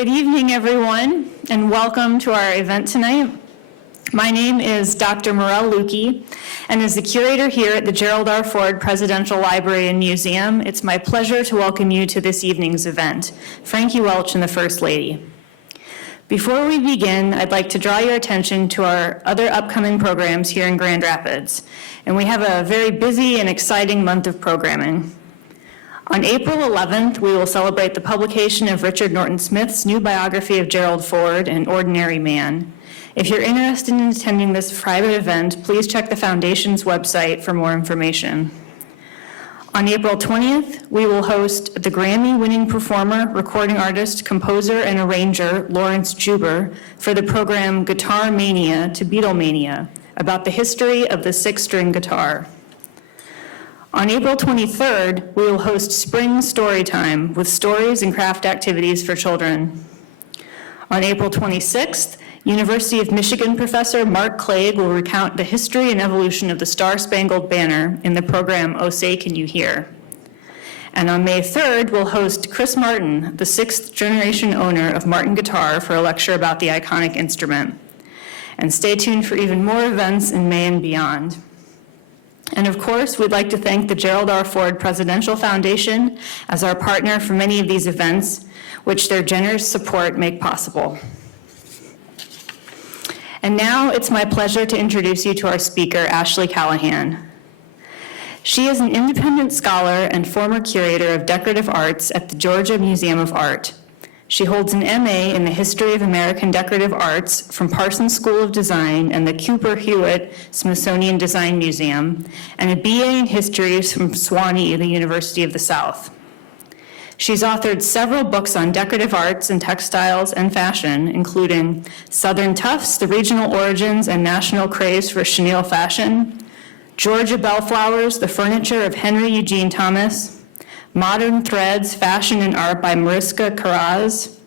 Good evening, everyone, and welcome to our event tonight. My name is Dr. Morel Lukey, and as the curator here at the Gerald R. Ford Presidential Library and Museum, it's my pleasure to welcome you to this evening's event, Frankie Welch and the First Lady. Before we begin, I'd like to draw your attention to our other upcoming programs here in Grand Rapids, and we have a very busy and exciting month of programming. On April 11th, we will celebrate the publication of Richard Norton Smith's new biography of Gerald Ford, An Ordinary Man. If you're interested in attending this private event, please check the Foundation's website for more information. On April 20th, we will host the Grammy-winning performer, recording artist, composer, and arranger Lawrence Juber for the program Guitar Mania to Beatlemania, about the history of the six-string guitar. On April 23rd, we will host Spring Storytime with stories and craft activities for children. On April 26th, University of Michigan professor Mark Clague will recount the history and evolution of the Star-Spangled Banner in the program Oh Say Can You Hear. And on May 3rd, we'll host Chris Martin, the sixth generation owner of Martin Guitar, for a lecture about the iconic instrument. And stay tuned for even more events in May and beyond. And of course, we'd like to thank the Gerald R. Ford Presidential Foundation as our partner for many of these events, which their generous support make possible. And now it's my pleasure to introduce you to our speaker, Ashley Callahan. She is an independent scholar and former curator of decorative arts at the Georgia Museum of Art. She holds an MA in the History of American Decorative Arts from Parsons School of Design and the Cooper Hewitt Smithsonian Design Museum, and a BA in History from Sewanee, the University of the South. She's authored several books on decorative arts and textiles and fashion, including Southern Tufts, The Regional Origins and National Craze for Chenille Fashion, Georgia Bellflowers, The Furniture of Henry Eugene Thomas, Modern Threads, Fashion and Art by Mariska Karas,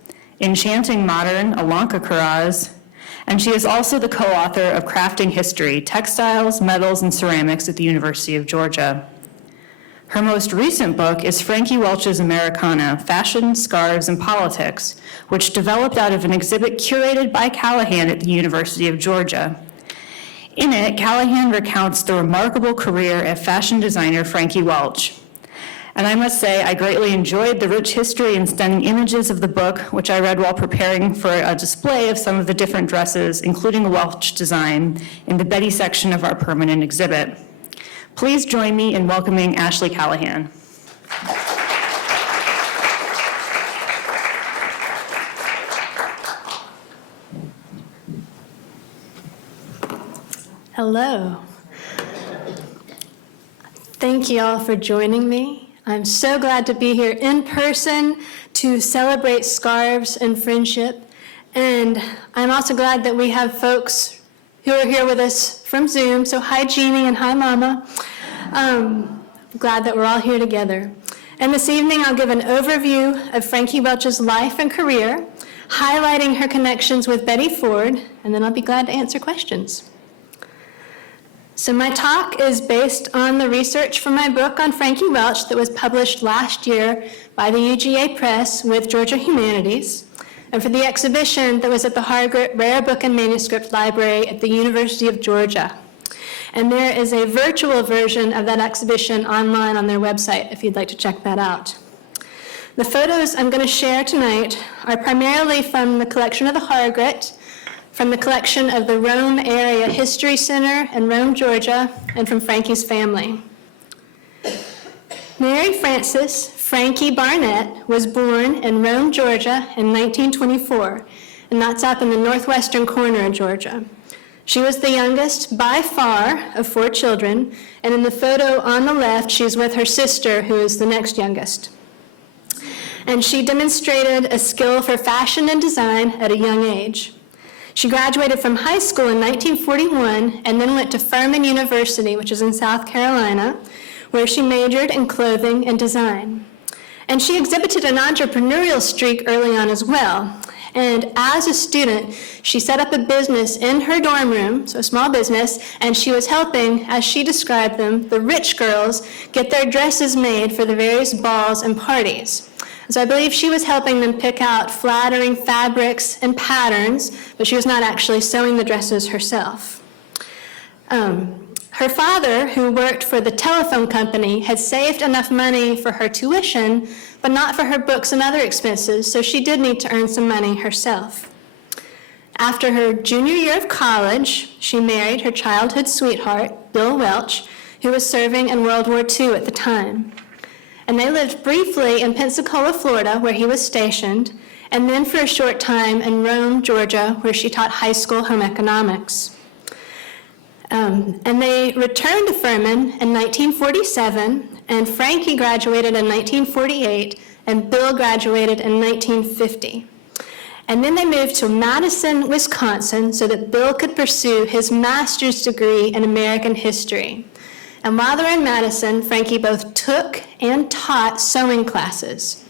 Enchanting Modern, Alanka Karas, and she is also the co-author of Crafting History, Textiles, Metals, and Ceramics at the University of Georgia. Her most recent book is Frankie Welch's Americana, Fashion, Scarves, and Politics, which developed out of an exhibit curated by Callahan at the University of Georgia. In it, Callahan recounts the remarkable career of fashion designer Frankie Welch. And I must say, I greatly enjoyed the rich history and stunning images of the book, which I read while preparing for a display of some of the different dresses, including a Welch design, in the Betty section of our permanent exhibit. Please join me in welcoming Ashley Callahan. Hello. Thank you all for joining me. I'm so glad to be here in person to celebrate scarves and friendship. And I'm also glad that we have folks who are here with us from Zoom. So hi, Jeannie, and hi, Mama. Glad that we're all here together. And this evening, I'll give an overview of Frankie Welch's life and career, highlighting her connections with Betty Ford, and then I'll be glad to answer questions. So my talk is based on the research from my book on Frankie Welch that was published last year by the UGA Press with Georgia Humanities, and for the exhibition that was at the Hargett Rare Book and Manuscript Library at the University of Georgia. And there is a virtual version of that exhibition online on their website if you'd like to check that out. The photos I'm going to share tonight are primarily from the collection of the Hargett, from the collection of the Rome Area History Center in Rome, Georgia, and from Frankie's family. Mary Frances Frankie Barnett was born in Rome, Georgia in 1924, and that's up in the northwestern corner of Georgia. She was the youngest by far of 4 children, and in the photo on the left, she's with her sister, who is the next youngest. And she demonstrated a skill for fashion and design at a young age. She graduated from high school in 1941 and then went to Furman University, which is in South Carolina, where she majored in clothing and design. And she exhibited an entrepreneurial streak early on as well. And as a student, she set up a business in her dorm room, so a small business, and she was helping, as she described them, the rich girls get their dresses made for the various balls and parties. So I believe she was helping them pick out flattering fabrics and patterns, but she was not actually sewing the dresses herself. Her father, who worked for the telephone company, had saved enough money for her tuition, but not for her books and other expenses, so she did need to earn some money herself. After her junior year of college, she married her childhood sweetheart, Bill Welch, who was serving in World War II at the time. And they lived briefly in Pensacola, Florida, where he was stationed, and then for a short time in Rome, Georgia, where she taught high school home economics. And they returned to Furman in 1947, and Frankie graduated in 1948, and Bill graduated in 1950. And then they moved to Madison, Wisconsin, so that Bill could pursue his master's degree in American history. And while they were in Madison, Frankie both took and taught sewing classes.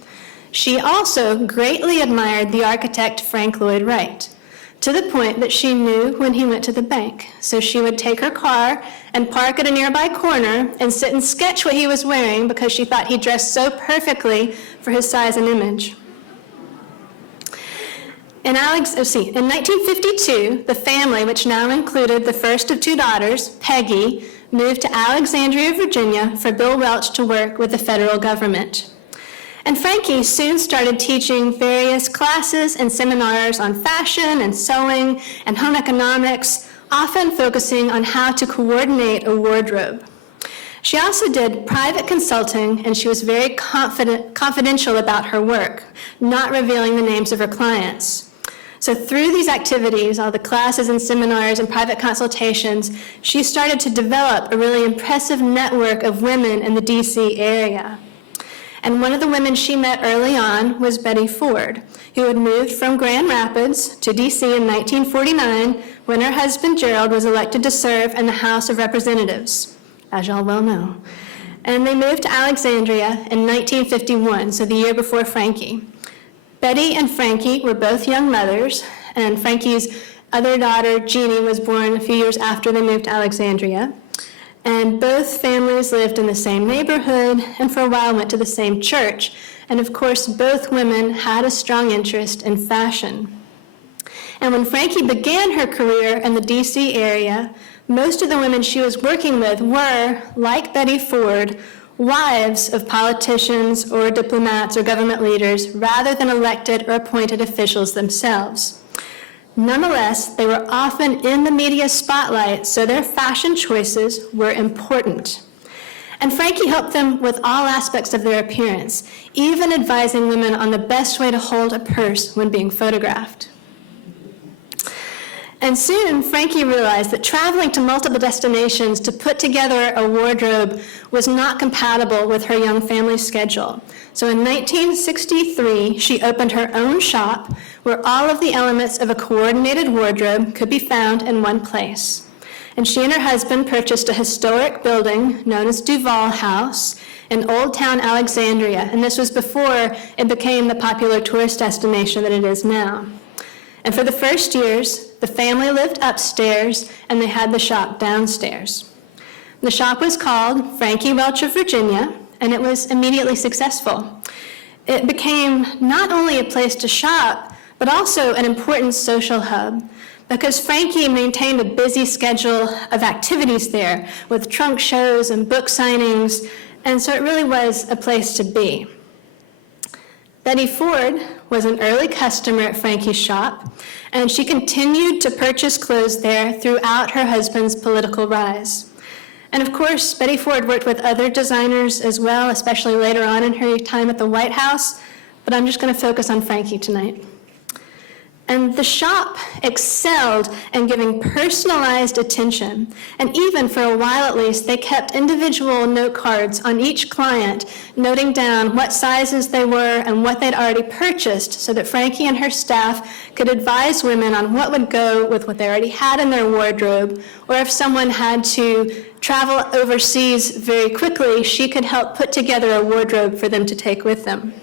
She also greatly admired the architect Frank Lloyd Wright, to the point that she knew when he went to the bank. So she would take her car and park at a nearby corner and sit and sketch what he was wearing because she thought he dressed so perfectly for his size and image. In 1952, the family, which now included the first of two daughters, Peggy, moved to Alexandria, Virginia, for Bill Welch to work with the federal government. And Frankie soon started teaching various classes and seminars on fashion and sewing and home economics, often focusing on how to coordinate a wardrobe. She also did private consulting, and she was very confidential about her work, not revealing the names of her clients. So through these activities, all the classes and seminars and private consultations, she started to develop a really impressive network of women in the DC area. And one of the women she met early on was Betty Ford, who had moved from Grand Rapids to DC in 1949 when her husband Gerald was elected to serve in the House of Representatives, as y'all well know. And they moved to Alexandria in 1951, so the year before Frankie. Betty and Frankie were both young mothers, and Frankie's other daughter, Jeannie, was born a few years after they moved to Alexandria. And both families lived in the same neighborhood and for a while went to the same church. And of course, both women had a strong interest in fashion. And when Frankie began her career in the DC area, most of the women she was working with were, like Betty Ford, wives of politicians or diplomats or government leaders rather than elected or appointed officials themselves. Nonetheless, they were often in the media spotlight, so their fashion choices were important. And Frankie helped them with all aspects of their appearance, even advising women on the best way to hold a purse when being photographed. And soon, Frankie realized that traveling to multiple destinations to put together a wardrobe was not compatible with her young family's schedule. So in 1963, she opened her own shop where all of the elements of a coordinated wardrobe could be found in one place. And she and her husband purchased a historic building known as Duval House in Old Town Alexandria, and this was before it became the popular tourist destination that it is now. And for the first years, the family lived upstairs and they had the shop downstairs. The shop was called Frankie Welch of Virginia, and it was immediately successful. It became not only a place to shop, but also an important social hub, because Frankie maintained a busy schedule of activities there with trunk shows and book signings, and so it really was a place to be. Betty Ford was an early customer at Frankie's shop, and she continued to purchase clothes there throughout her husband's political rise. And of course, Betty Ford worked with other designers as well, especially later on in her time at the White House, but I'm just going to focus on Frankie tonight. And the shop excelled in giving personalized attention. And even for a while at least, they kept individual note cards on each client, noting down what sizes they were and what they'd already purchased so that Frankie and her staff could advise women on what would go with what they already had in their wardrobe, or if someone had to travel overseas very quickly, she could help put together a wardrobe for them to take with them.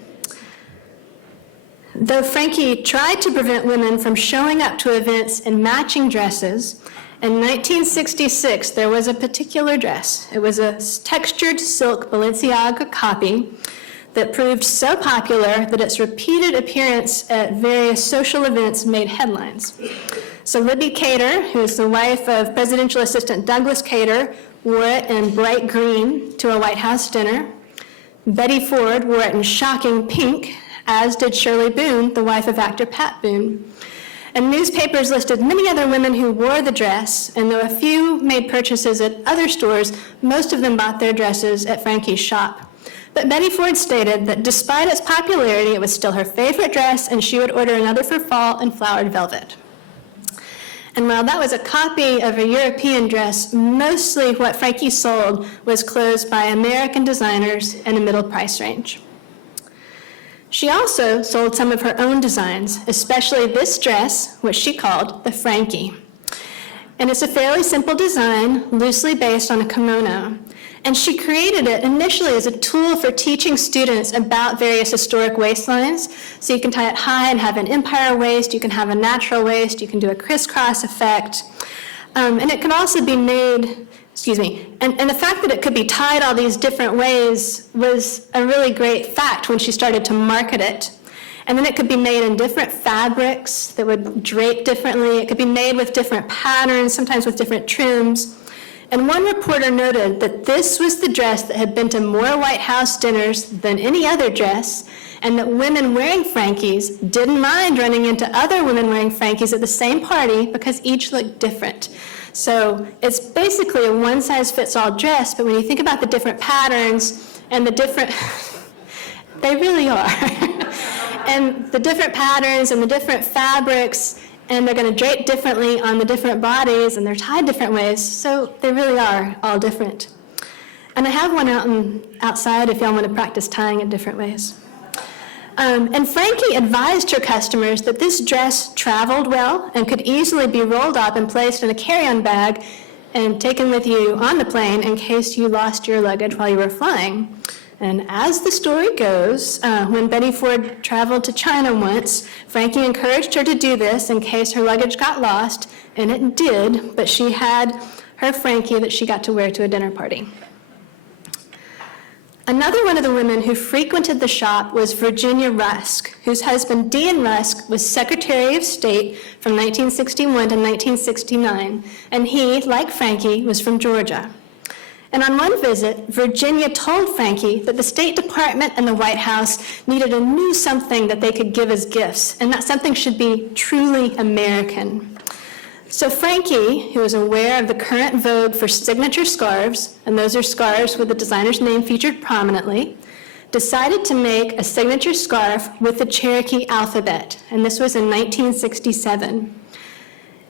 Though Frankie tried to prevent women from showing up to events in matching dresses, in 1966 there was a particular dress. It was a textured silk Balenciaga copy that proved so popular that its repeated appearance at various social events made headlines. So Libby Cater, who is the wife of presidential assistant Douglas Cater, wore it in bright green to a White House dinner. Betty Ford wore it in shocking pink, as did Shirley Boone, the wife of actor Pat Boone. And newspapers listed many other women who wore the dress, and though a few made purchases at other stores, most of them bought their dresses at Frankie's shop. But Betty Ford stated that despite its popularity, it was still her favorite dress, and she would order another for fall in flowered velvet. And while that was a copy of a European dress, mostly what Frankie sold was clothes by American designers in a middle price range. She also sold some of her own designs, especially this dress, which she called the Frankie. And it's a fairly simple design, loosely based on a kimono. And she created it initially as a tool for teaching students about various historic waistlines. So you can tie it high and have an empire waist, you can have a natural waist, you can do a crisscross effect. And it can also be made, and the fact that it could be tied all these different ways was a really great fact when she started to market it. And then it could be made in different fabrics that would drape differently. It could be made with different patterns, sometimes with different trims. And one reporter noted that this was the dress that had been to more White House dinners than any other dress, and that women wearing Frankies didn't mind running into other women wearing Frankies at the same party because each looked different. So it's basically a one-size-fits-all dress, but when you think about the different patterns and the different, they really are, and the different patterns and the different fabrics, and they're going to drape differently on the different bodies, and they're tied different ways, so they really are all different. And I have one outside if y'all want to practice tying it different ways. And Frankie advised her customers that this dress traveled well and could easily be rolled up and placed in a carry-on bag and taken with you on the plane in case you lost your luggage while you were flying. And as the story goes, when Betty Ford traveled to China once, Frankie encouraged her to do this in case her luggage got lost, and it did, but she had her Frankie that she got to wear to a dinner party. Another one of the women who frequented the shop was Virginia Rusk, whose husband Dean Rusk was Secretary of State from 1961 to 1969, and he, like Frankie, was from Georgia. And on one visit, Virginia told Frankie that the State Department and the White House needed a new something that they could give as gifts, and that something should be truly American. So Frankie, who was aware of the current vogue for signature scarves, and those are scarves with the designer's name featured prominently, decided to make a signature scarf with the Cherokee alphabet, and this was in 1967.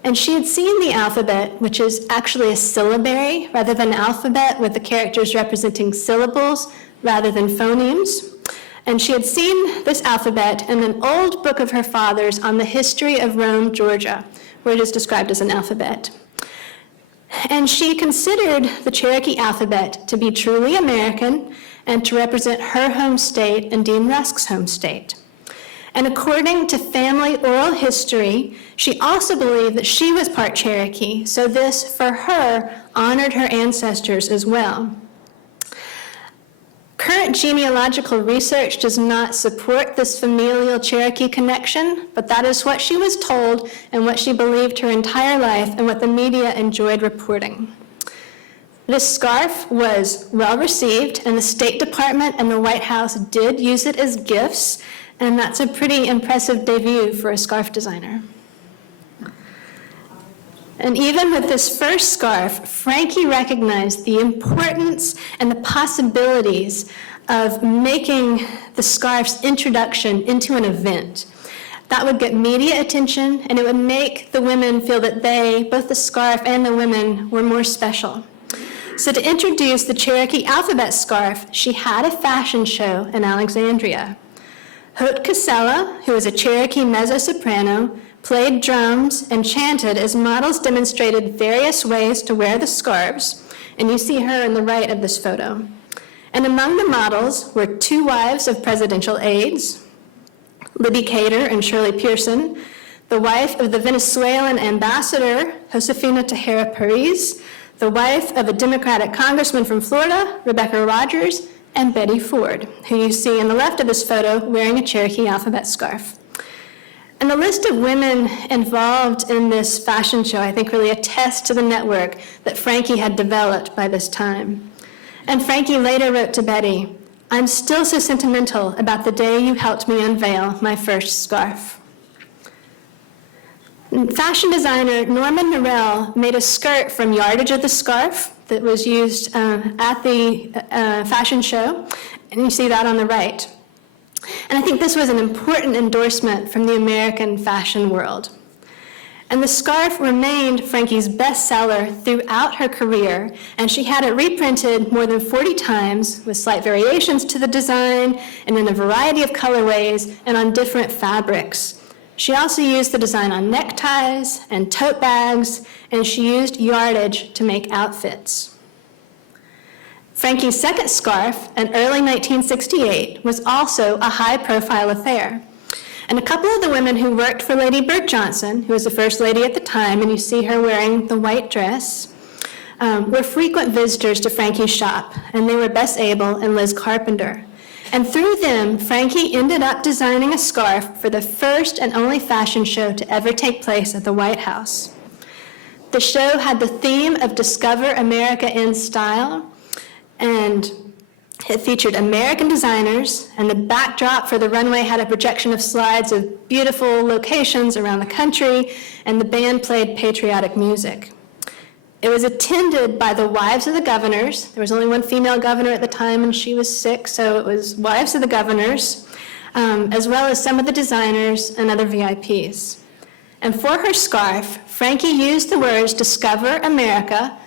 And she had seen the alphabet, which is actually a syllabary rather than alphabet with the characters representing syllables rather than phonemes. And she had seen this alphabet in an old book of her father's on the history of Rome, Georgia, where it is described as an alphabet. And she considered the Cherokee alphabet to be truly American and to represent her home state and Dean Rusk's home state. And according to family oral history, she also believed that she was part Cherokee, so this, for her, honored her ancestors as well. Current genealogical research does not support this familial Cherokee connection, but that is what she was told and what she believed her entire life and what the media enjoyed reporting. This scarf was well received, and the State Department and the White House did use it as gifts, and that's a pretty impressive debut for a scarf designer. And even with this first scarf, Frankie recognized the importance and the possibilities of making the scarf's introduction into an event. That would get media attention, and it would make the women feel that they, both the scarf and the women, were more special. So to introduce the Cherokee alphabet scarf, she had a fashion show in Alexandria. Hope Casella, who was a Cherokee mezzo-soprano, played drums and chanted as models demonstrated various ways to wear the scarves, and you see her on the right of this photo. And among the models were two wives of presidential aides, Libby Cater and Shirley Pearson, the wife of the Venezuelan ambassador, Josefina Tejera Perez, the wife of a Democratic congressman from Florida, Rebecca Rogers, and Betty Ford, who you see on the left of this photo wearing a Cherokee alphabet scarf. And the list of women involved in this fashion show, I think, really attests to the network that Frankie had developed by this time. And Frankie later wrote to Betty, "I'm still so sentimental about the day you helped me unveil my first scarf." Fashion designer Norman Norell made a skirt from yardage of the scarf that was used at the fashion show, and you see that on the right. And I think this was an important endorsement from the American fashion world. And the scarf remained Frankie's bestseller throughout her career, and she had it reprinted more than 40 times with slight variations to the design and in a variety of colorways and on different fabrics. She also used the design on neckties and tote bags, and she used yardage to make outfits. Frankie's second scarf, in early 1968, was also a high-profile affair. And a couple of the women who worked for Lady Bird Johnson, who was the first lady at the time, and you see her wearing the white dress, were frequent visitors to Frankie's shop, and they were Bess Abel and Liz Carpenter. And through them, Frankie ended up designing a scarf for the first and only fashion show to ever take place at the White House. The show had the theme of Discover America in Style, and it featured American designers, and the backdrop for the runway had a projection of slides of beautiful locations around the country, and the band played patriotic music. It was attended by the wives of the governors. There was only one female governor at the time, and she was sick, so it was wives of the governors, as well as some of the designers and other VIPs. And for her scarf, Frankie used the words Discover America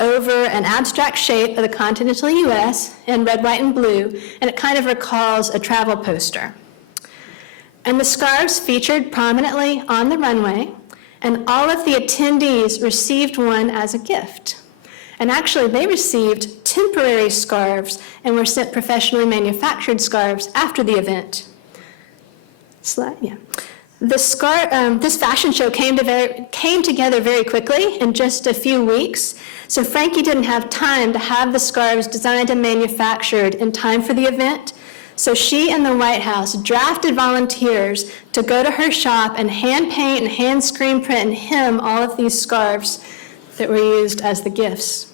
over an abstract shape of the continental US in red, white, and blue, and it kind of recalls a travel poster. And the scarves featured prominently on the runway, and all of the attendees received one as a gift. And actually, they received temporary scarves and were sent professionally manufactured scarves after the event. Slide, yeah. This fashion show came together very quickly in just a few weeks, so Frankie didn't have time to have the scarves designed and manufactured in time for the event. So she and the White House drafted volunteers to go to her shop and hand paint and hand screen print and hem all of these scarves that were used as the gifts.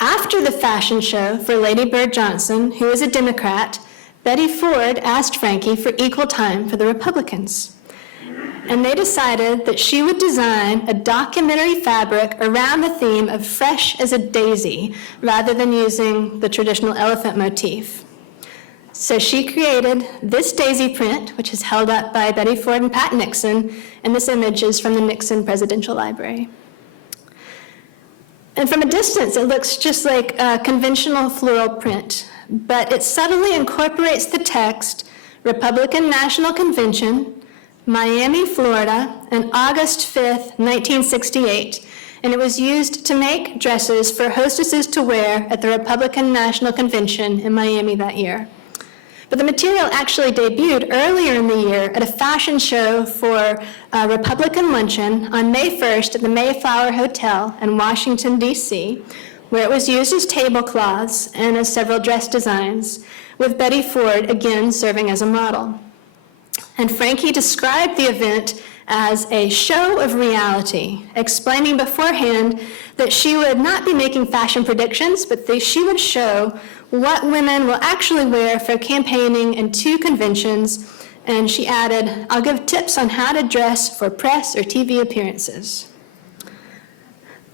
After the fashion show for Lady Bird Johnson, who was a Democrat, Betty Ford asked Frankie for equal time for the Republicans. And they decided that she would design a documentary fabric around the theme of fresh as a daisy, rather than using the traditional elephant motif. So she created this daisy print, which is held up by Betty Ford and Pat Nixon, and this image is from the Nixon Presidential Library. And from a distance, it looks just like a conventional floral print, but it subtly incorporates the text, Republican National Convention, Miami, Florida, on August 5th, 1968, and it was used to make dresses for hostesses to wear at the Republican National Convention in Miami that year. But the material actually debuted earlier in the year at a fashion show for a Republican luncheon on May 1st at the Mayflower Hotel in Washington, D.C., where it was used as tablecloths and as several dress designs, with Betty Ford again serving as a model. And Frankie described the event as a show of reality, explaining beforehand that she would not be making fashion predictions, but she would show what women will actually wear for campaigning in 2 conventions. And she added, "I'll give tips on how to dress for press or TV appearances."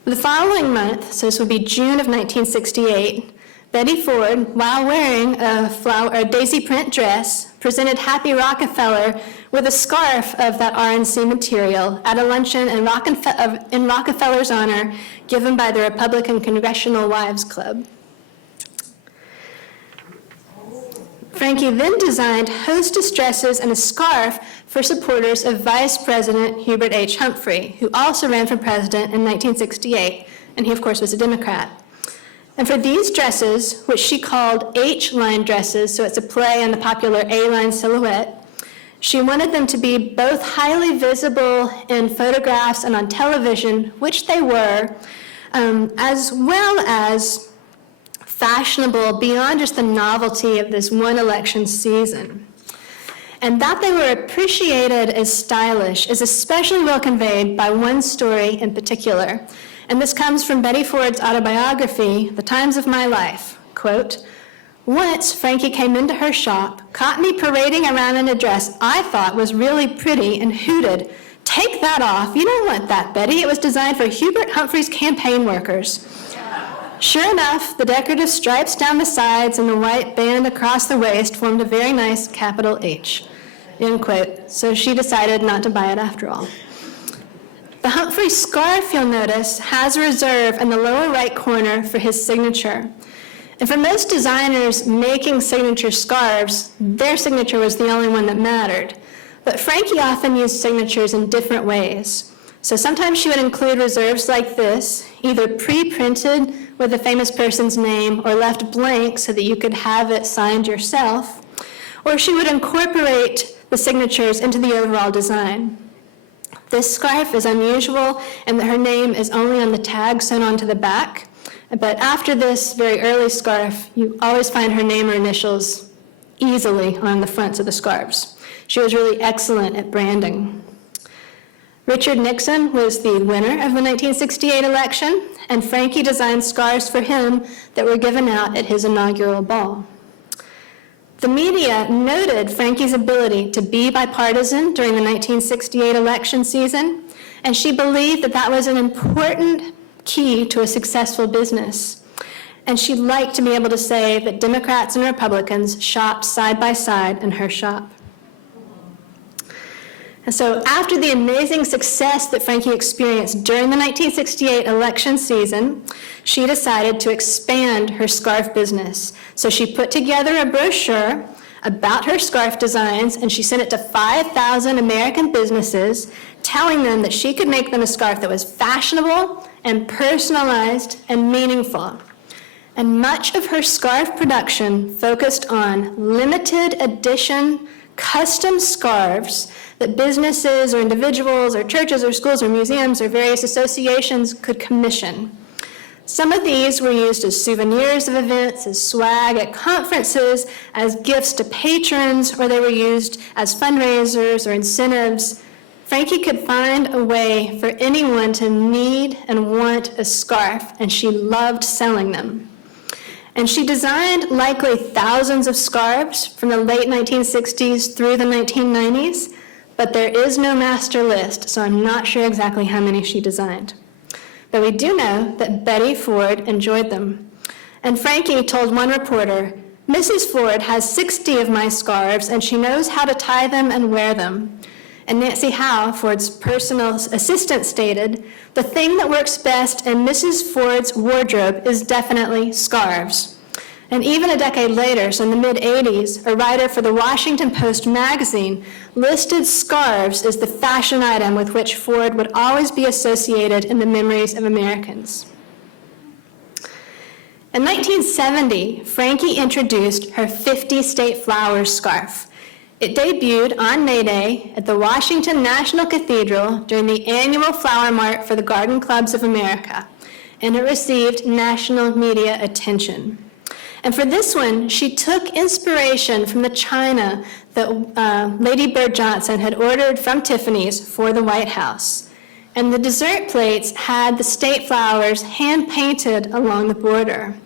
The following month, so this would be June of 1968, Betty Ford, while wearing a daisy print dress, presented Happy Rockefeller with a scarf of that RNC material at a luncheon in Rockefeller's honor given by the Republican Congressional Wives Club. Frankie then designed hostess dresses and a scarf for supporters of Vice President Hubert H. Humphrey, who also ran for president in 1968, and he, of course, was a Democrat. And for these dresses, which she called H-line dresses, so it's a play on the popular A-line silhouette, she wanted them to be both highly visible in photographs and on television, which they were, as well as fashionable beyond just the novelty of this one election season. And that they were appreciated as stylish is especially well conveyed by one story in particular. And this comes from Betty Ford's autobiography, The Times of My Life. Quote, "Once Frankie came into her shop, caught me parading around in a dress I thought was really pretty and hooted, 'Take that off, you don't want that, Betty. It was designed for Hubert Humphrey's campaign workers.' Sure enough, the decorative stripes down the sides and the white band across the waist formed a very nice capital H." End quote. So she decided not to buy it after all. The Humphrey scarf, you'll notice, has a reserve in the lower right corner for his signature. And for most designers making signature scarves, their signature was the only one that mattered. But Frankie often used signatures in different ways. So sometimes she would include reserves like this, either pre-printed with the famous person's name or left blank so that you could have it signed yourself, or she would incorporate the signatures into the overall design. This scarf is unusual in that her name is only on the tag sewn onto the back, but after this very early scarf, you always find her name or initials easily on the fronts of the scarves. She was really excellent at branding. Richard Nixon was the winner of the 1968 election, and Frankie designed scarves for him that were given out at his inaugural ball. The media noted Frankie's ability to be bipartisan during the 1968 election season, and she believed that that was an important key to a successful business. And she liked to be able to say that Democrats and Republicans shopped side by side in her shop. And so after the amazing success that Frankie experienced during the 1968 election season, she decided to expand her scarf business. So she put together a brochure about her scarf designs, and she sent it to 5,000 American businesses, telling them that she could make them a scarf that was fashionable and personalized and meaningful. And much of her scarf production focused on limited edition custom scarves that businesses or individuals or churches or schools or museums or various associations could commission. Some of these were used as souvenirs of events, as swag at conferences, as gifts to patrons, or they were used as fundraisers or incentives. Frankie could find a way for anyone to need and want a scarf, and she loved selling them. And she designed likely thousands of scarves from the late 1960s through the 1990s, but there is no master list, so I'm not sure exactly how many she designed. But we do know that Betty Ford enjoyed them. And Frankie told one reporter, "Mrs. Ford has 60 of my scarves, and she knows how to tie them and wear them." And Nancy Howe, Ford's personal assistant, stated, "The thing that works best in Mrs. Ford's wardrobe is definitely scarves." And even a decade later, so in the mid-'80s, a writer for the Washington Post magazine listed scarves as the fashion item with which Ford would always be associated in the memories of Americans. In 1970, Frankie introduced her 50 State Flowers scarf. It debuted on May Day at the Washington National Cathedral during the annual Flower Mart for the Garden Clubs of America, and it received national media attention. And for this one, she took inspiration from the china that Lady Bird Johnson had ordered from Tiffany's for the White House. And the dessert plates had the state flowers hand-painted along the border.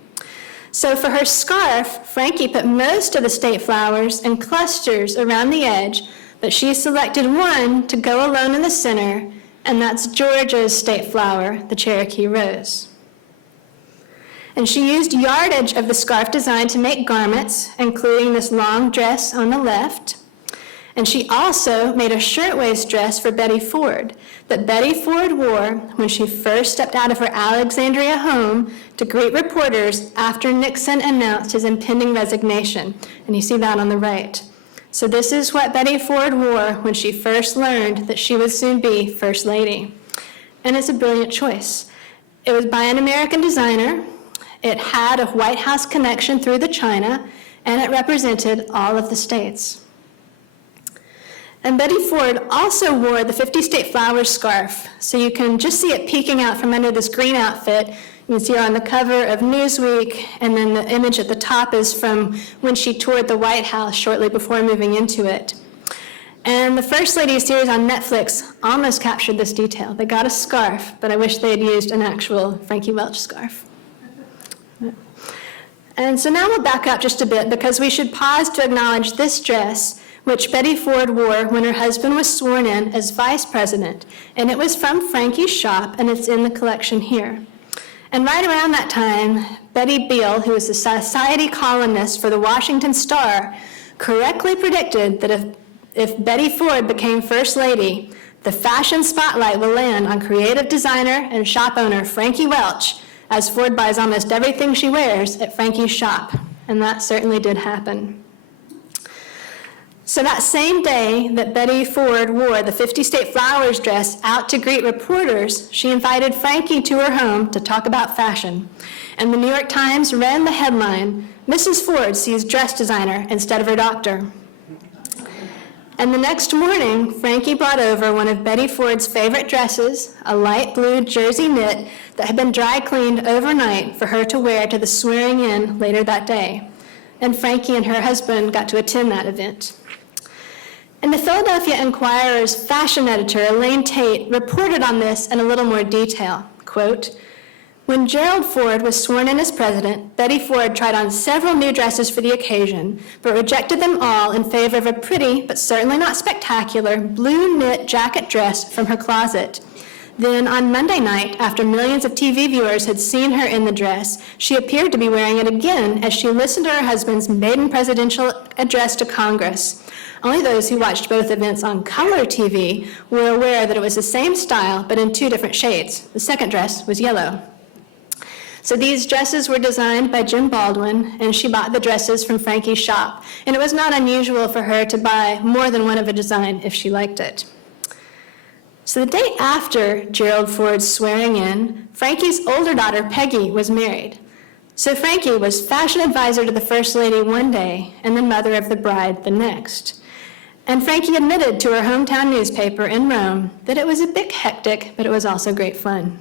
So for her scarf, Frankie put most of the state flowers in clusters around the edge, but she selected one to go alone in the center, and that's Georgia's state flower, the Cherokee rose. And she used yardage of the scarf design to make garments, including this long dress on the left. And she also made a shirtwaist dress for Betty Ford that Betty Ford wore when she first stepped out of her Alexandria home to greet reporters after Nixon announced his impending resignation. And you see that on the right. So this is what Betty Ford wore when she first learned that she would soon be First Lady. And it's a brilliant choice. It was by an American designer. It had a White House connection through the china, and it represented all of the states. And Betty Ford also wore the 50 State Flowers scarf, so you can just see it peeking out from under this green outfit. You can see her on the cover of Newsweek, and then the image at the top is from when she toured the White House shortly before moving into it. And the First Lady series on Netflix almost captured this detail. They got a scarf, but I wish they had used an actual Frankie Welch scarf. And so now we'll back up just a bit because we should pause to acknowledge this dress, which Betty Ford wore when her husband was sworn in as vice president. And it was from Frankie's shop, and it's in the collection here. And right around that time, Betty Beale, who was a society columnist for the Washington Star, correctly predicted that if Betty Ford became First Lady, the fashion spotlight will land on creative designer and shop owner Frankie Welch, as Ford buys almost everything she wears at Frankie's shop. And that certainly did happen. So that same day that Betty Ford wore the 50 State Flowers dress out to greet reporters, she invited Frankie to her home to talk about fashion. And the New York Times ran the headline, "Mrs. Ford sees dress designer instead of her doctor." And the next morning, Frankie brought over one of Betty Ford's favorite dresses, a light blue jersey knit that had been dry cleaned overnight for her to wear to the swearing in later that day. And Frankie and her husband got to attend that event. And the Philadelphia Inquirer's fashion editor, Elaine Tate, reported on this in a little more detail. Quote, "When Gerald Ford was sworn in as president, Betty Ford tried on several new dresses for the occasion, but rejected them all in favor of a pretty, but certainly not spectacular, blue knit jacket dress from her closet. Then on Monday night, after millions of TV viewers had seen her in the dress, she appeared to be wearing it again as she listened to her husband's maiden presidential address to Congress. Only those who watched both events on color TV were aware that it was the same style, but in two different shades. The second dress was yellow." So these dresses were designed by Jim Baldwin, and she bought the dresses from Frankie's shop. And it was not unusual for her to buy more than one of a design if she liked it. So the day after Gerald Ford's swearing in, Frankie's older daughter, Peggy, was married. So Frankie was fashion advisor to the First Lady one day and the mother of the bride the next. And Frankie admitted to her hometown newspaper in Rome that it was a bit hectic, but it was also great fun.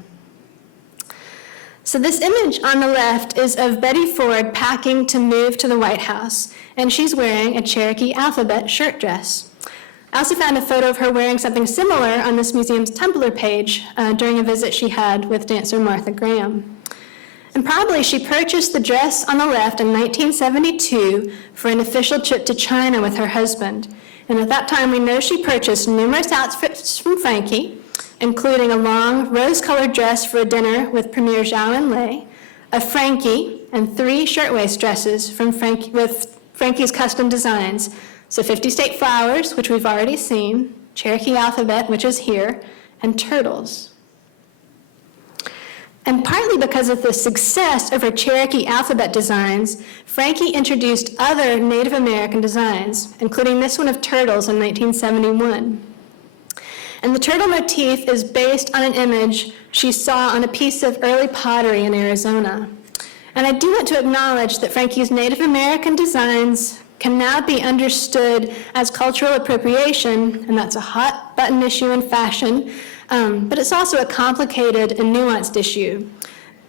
So this image on the left is of Betty Ford packing to move to the White House, and she's wearing a Cherokee alphabet shirt dress. I also found a photo of her wearing something similar on this museum's Tumblr page during a visit she had with dancer Martha Graham. And probably she purchased the dress on the left in 1972 for an official trip to China with her husband. And at that time, we know she purchased numerous outfits from Frankie, including a long rose-colored dress for a dinner with Premier Zhao Enlai, a Frankie, and 3 shirtwaist dresses from with Frankie's custom designs. So 50 State Flowers, which we've already seen, Cherokee Alphabet, which is here, and Turtles. And partly because of the success of her Cherokee Alphabet designs, Frankie introduced other Native American designs, including this one of turtles in 1971. And the turtle motif is based on an image she saw on a piece of early pottery in Arizona. And I do want to acknowledge that Frankie's Native American designs can now be understood as cultural appropriation, and that's a hot button issue in fashion, but it's also a complicated and nuanced issue.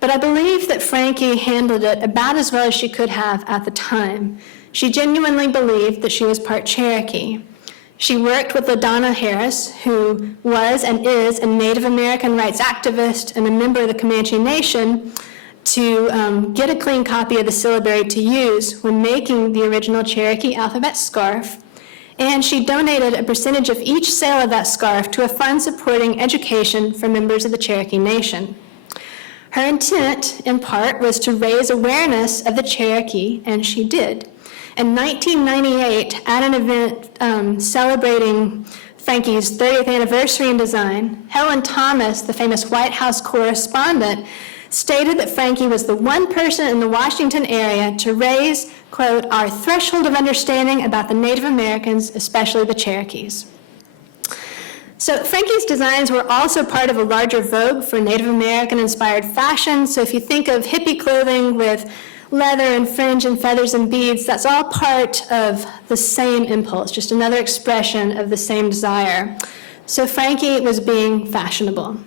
But I believe that Frankie handled it about as well as she could have at the time. She genuinely believed that she was part Cherokee. She worked with LaDonna Harris, who was and is a Native American rights activist and a member of the Comanche Nation, to get a clean copy of the syllabary to use when making the original Cherokee alphabet scarf. And she donated a percentage of each sale of that scarf to a fund supporting education for members of the Cherokee Nation. Her intent, in part, was to raise awareness of the Cherokee, and she did. In 1998, at an event celebrating Frankie's 30th anniversary in design, Helen Thomas, the famous White House correspondent, stated that Frankie was the one person in the Washington area to raise, quote, "our threshold of understanding about the Native Americans, especially the Cherokees." So Frankie's designs were also part of a larger vogue for Native American-inspired fashion. So if you think of hippie clothing with leather and fringe and feathers and beads, that's all part of the same impulse, just another expression of the same desire. So Frankie was being fashionable.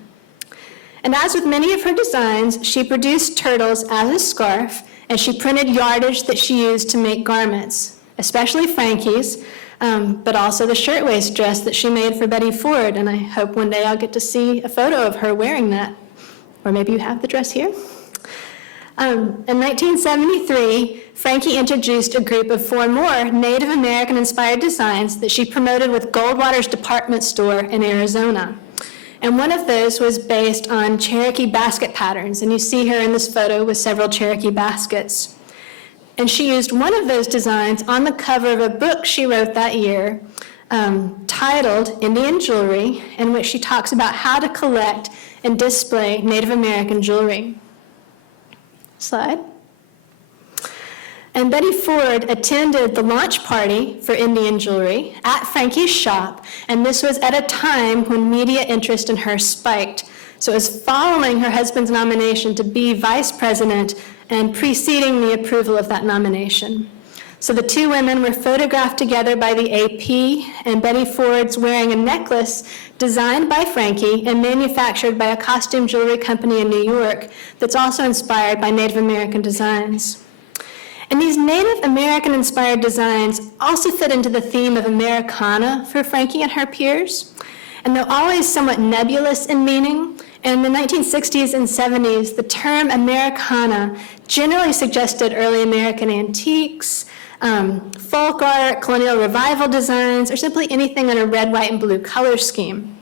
And as with many of her designs, she produced turtles as a scarf, and she printed yardage that she used to make garments, especially Frankie's, but also the shirtwaist dress that she made for Betty Ford, and I hope one day I'll get to see a photo of her wearing that. Or maybe you have the dress here. In 1973, Frankie introduced a group of 4 more Native American-inspired designs that she promoted with Goldwater's department store in Arizona. And one of those was based on Cherokee basket patterns, and you see her in this photo with several Cherokee baskets. And she used one of those designs on the cover of a book she wrote that year titled Indian Jewelry, in which she talks about how to collect and display Native American jewelry. Slide. And Betty Ford attended the launch party for Indian Jewelry at Frankie's shop, and this was at a time when media interest in her spiked. So it was following her husband's nomination to be vice president and preceding the approval of that nomination. So the 2 women were photographed together by the AP, and Betty Ford's wearing a necklace designed by Frankie and manufactured by a costume jewelry company in New York that's also inspired by Native American designs. And these Native American-inspired designs also fit into the theme of Americana for Frankie and her peers, and they're always somewhat nebulous in meaning. In the 1960s and 70s, the term Americana generally suggested early American antiques, folk art, colonial revival designs, or simply anything in a red, white, and blue color scheme.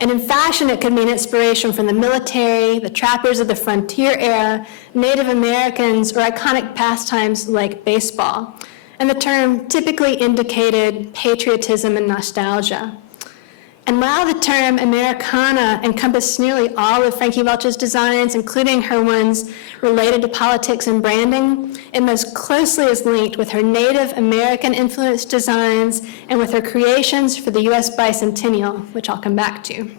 And in fashion, it could mean inspiration from the military, the trappers of the frontier era, Native Americans, or iconic pastimes like baseball. And the term typically indicated patriotism and nostalgia. And while the term Americana encompassed nearly all of Frankie Welch's designs, including her ones related to politics and branding, it most closely is linked with her Native American-influenced designs and with her creations for the U.S. bicentennial, which I'll come back to.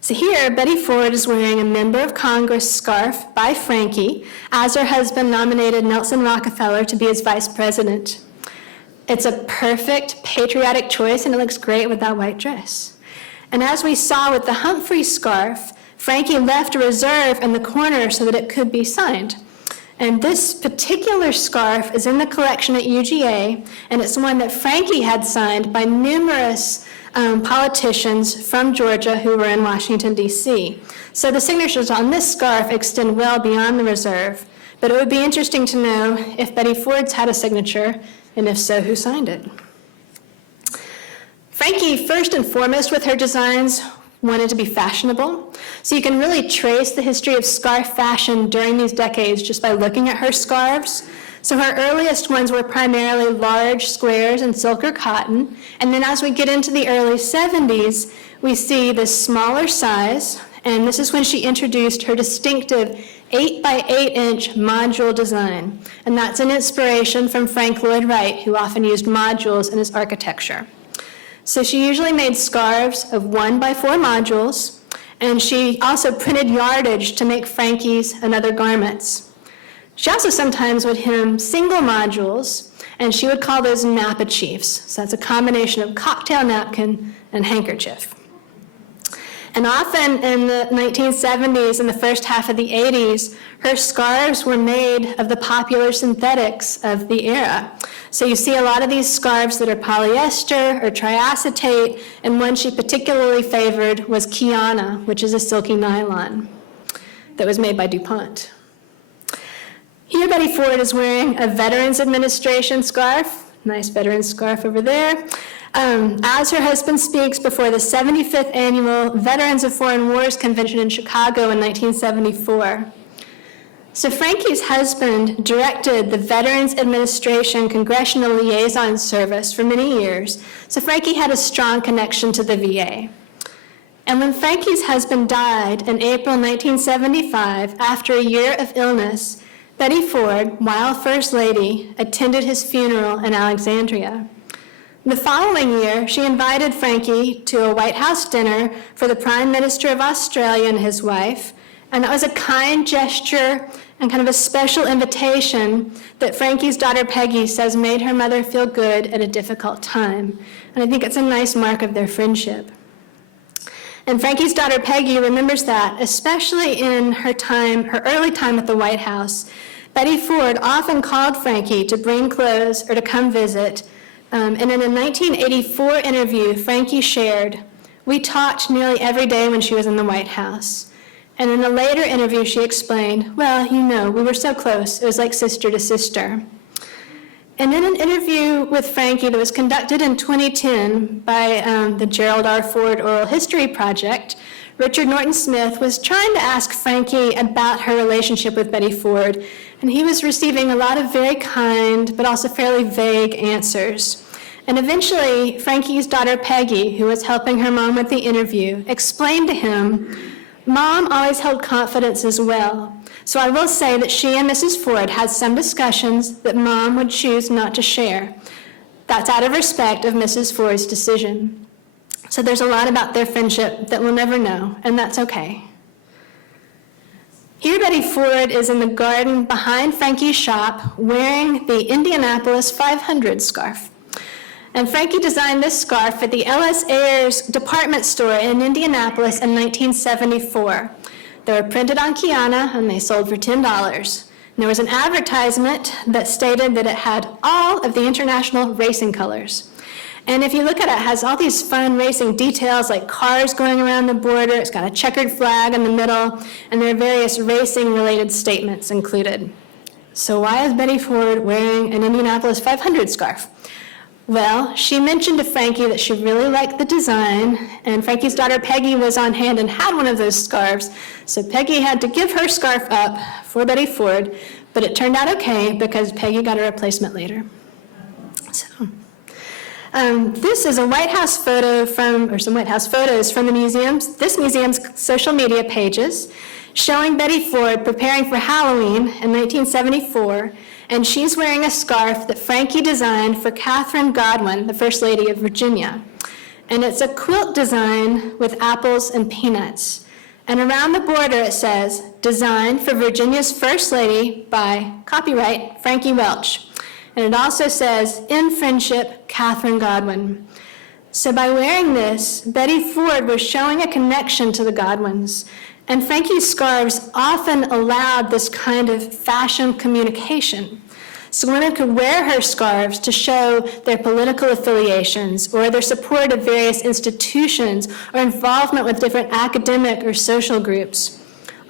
So here, Betty Ford is wearing a Member of Congress scarf by Frankie, as her husband nominated Nelson Rockefeller to be his vice president. It's a perfect patriotic choice, and it looks great with that white dress. And as we saw with the Humphrey scarf, Frankie left a reserve in the corner so that it could be signed. And this particular scarf is in the collection at UGA, and it's one that Frankie had signed by numerous politicians from Georgia who were in Washington, D.C. So the signatures on this scarf extend well beyond the reserve, but it would be interesting to know if Betty Ford's had a signature, and if so, who signed it? Frankie, first and foremost with her designs, wanted to be fashionable. So you can really trace the history of scarf fashion during these decades just by looking at her scarves. So her earliest ones were primarily large squares in silk or cotton. And then as we get into the early 70s, we see this smaller size. And this is when she introduced her distinctive 8 by 8 inch module design. And that's an inspiration from Frank Lloyd Wright, who often used modules in his architecture. So she usually made scarves of 1 by 4 modules, and she also printed yardage to make Frankie's and other garments. She also sometimes would hem single modules, and she would call those nappachiefs. So that's a combination of cocktail napkin and handkerchief. And often in the 1970s and the first half of the 80s, her scarves were made of the popular synthetics of the era. So you see a lot of these scarves that are polyester or triacetate, and one she particularly favored was Kiana, which is a silky nylon that was made by DuPont. Here Betty Ford is wearing a Veterans Administration scarf, nice veterans scarf over there, as her husband speaks before the 75th Annual Veterans of Foreign Wars Convention in Chicago in 1974. So Frankie's husband directed the Veterans Administration Congressional Liaison Service for many years, so Frankie had a strong connection to the VA. And when Frankie's husband died in April 1975, after a year of illness, Betty Ford, while First Lady, attended his funeral in Alexandria. The following year, she invited Frankie to a White House dinner for the Prime Minister of Australia and his wife, and that was a kind gesture and kind of a special invitation that Frankie's daughter Peggy says made her mother feel good at a difficult time. And I think it's a nice mark of their friendship. And Frankie's daughter Peggy remembers that, especially in her early time at the White House. Betty Ford often called Frankie to bring clothes or to come visit. And in a 1984 interview, Frankie shared, "We talked nearly every day when she was in the White House." And in a later interview, she explained, "Well, you know, we were so close. It was like sister to sister." And in an interview with Frankie that was conducted in 2010 by the Gerald R. Ford Oral History Project, Richard Norton Smith was trying to ask Frankie about her relationship with Betty Ford, and he was receiving a lot of very kind but also fairly vague answers. And eventually, Frankie's daughter Peggy, who was helping her mom with the interview, explained to him, "Mom always held confidence as well. So I will say that she and Mrs. Ford had some discussions that Mom would choose not to share. That's out of respect of Mrs. Ford's decision." So there's a lot about their friendship that we'll never know, and that's okay. Here Betty Ford is in the garden behind Frankie's shop wearing the Indianapolis 500 scarf. And Frankie designed this scarf at the L.S. Ayers department store in Indianapolis in 1974. They were printed on Kiana, and they sold for $10. And there was an advertisement that stated that it had all of the international racing colors. And if you look at it, it has all these fun racing details like cars going around the border. It's got a checkered flag in the middle, and there are various racing-related statements included. So why is Betty Ford wearing an Indianapolis 500 scarf? Well, she mentioned to Frankie that she really liked the design, and Frankie's daughter Peggy was on hand and had one of those scarves, so Peggy had to give her scarf up for Betty Ford, but it turned out okay because Peggy got a replacement later. So, this is a White House photo or some White House photos from this museum's social media pages, showing Betty Ford preparing for Halloween in 1974, and she's wearing a scarf that Frankie designed for Katharine Godwin, the First Lady of Virginia. And it's a quilt design with apples and peanuts. And around the border it says, "Designed for Virginia's First Lady by copyright Frankie Welch." And it also says, "In friendship, Katharine Godwin." So by wearing this, Betty Ford was showing a connection to the Godwins. And Frankie's scarves often allowed this kind of fashion communication. So women could wear her scarves to show their political affiliations or their support of various institutions or involvement with different academic or social groups.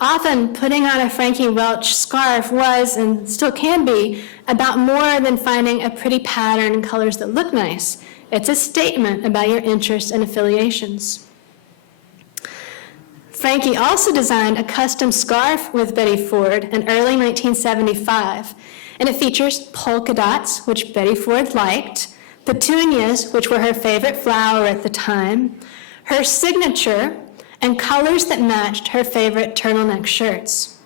Often putting on a Frankie Welch scarf was, and still can be, about more than finding a pretty pattern and colors that look nice. It's a statement about your interests and affiliations. Frankie also designed a custom scarf with Betty Ford in early 1975, and it features polka dots, which Betty Ford liked, petunias, which were her favorite flower at the time, her signature, and colors that matched her favorite turtleneck shirts.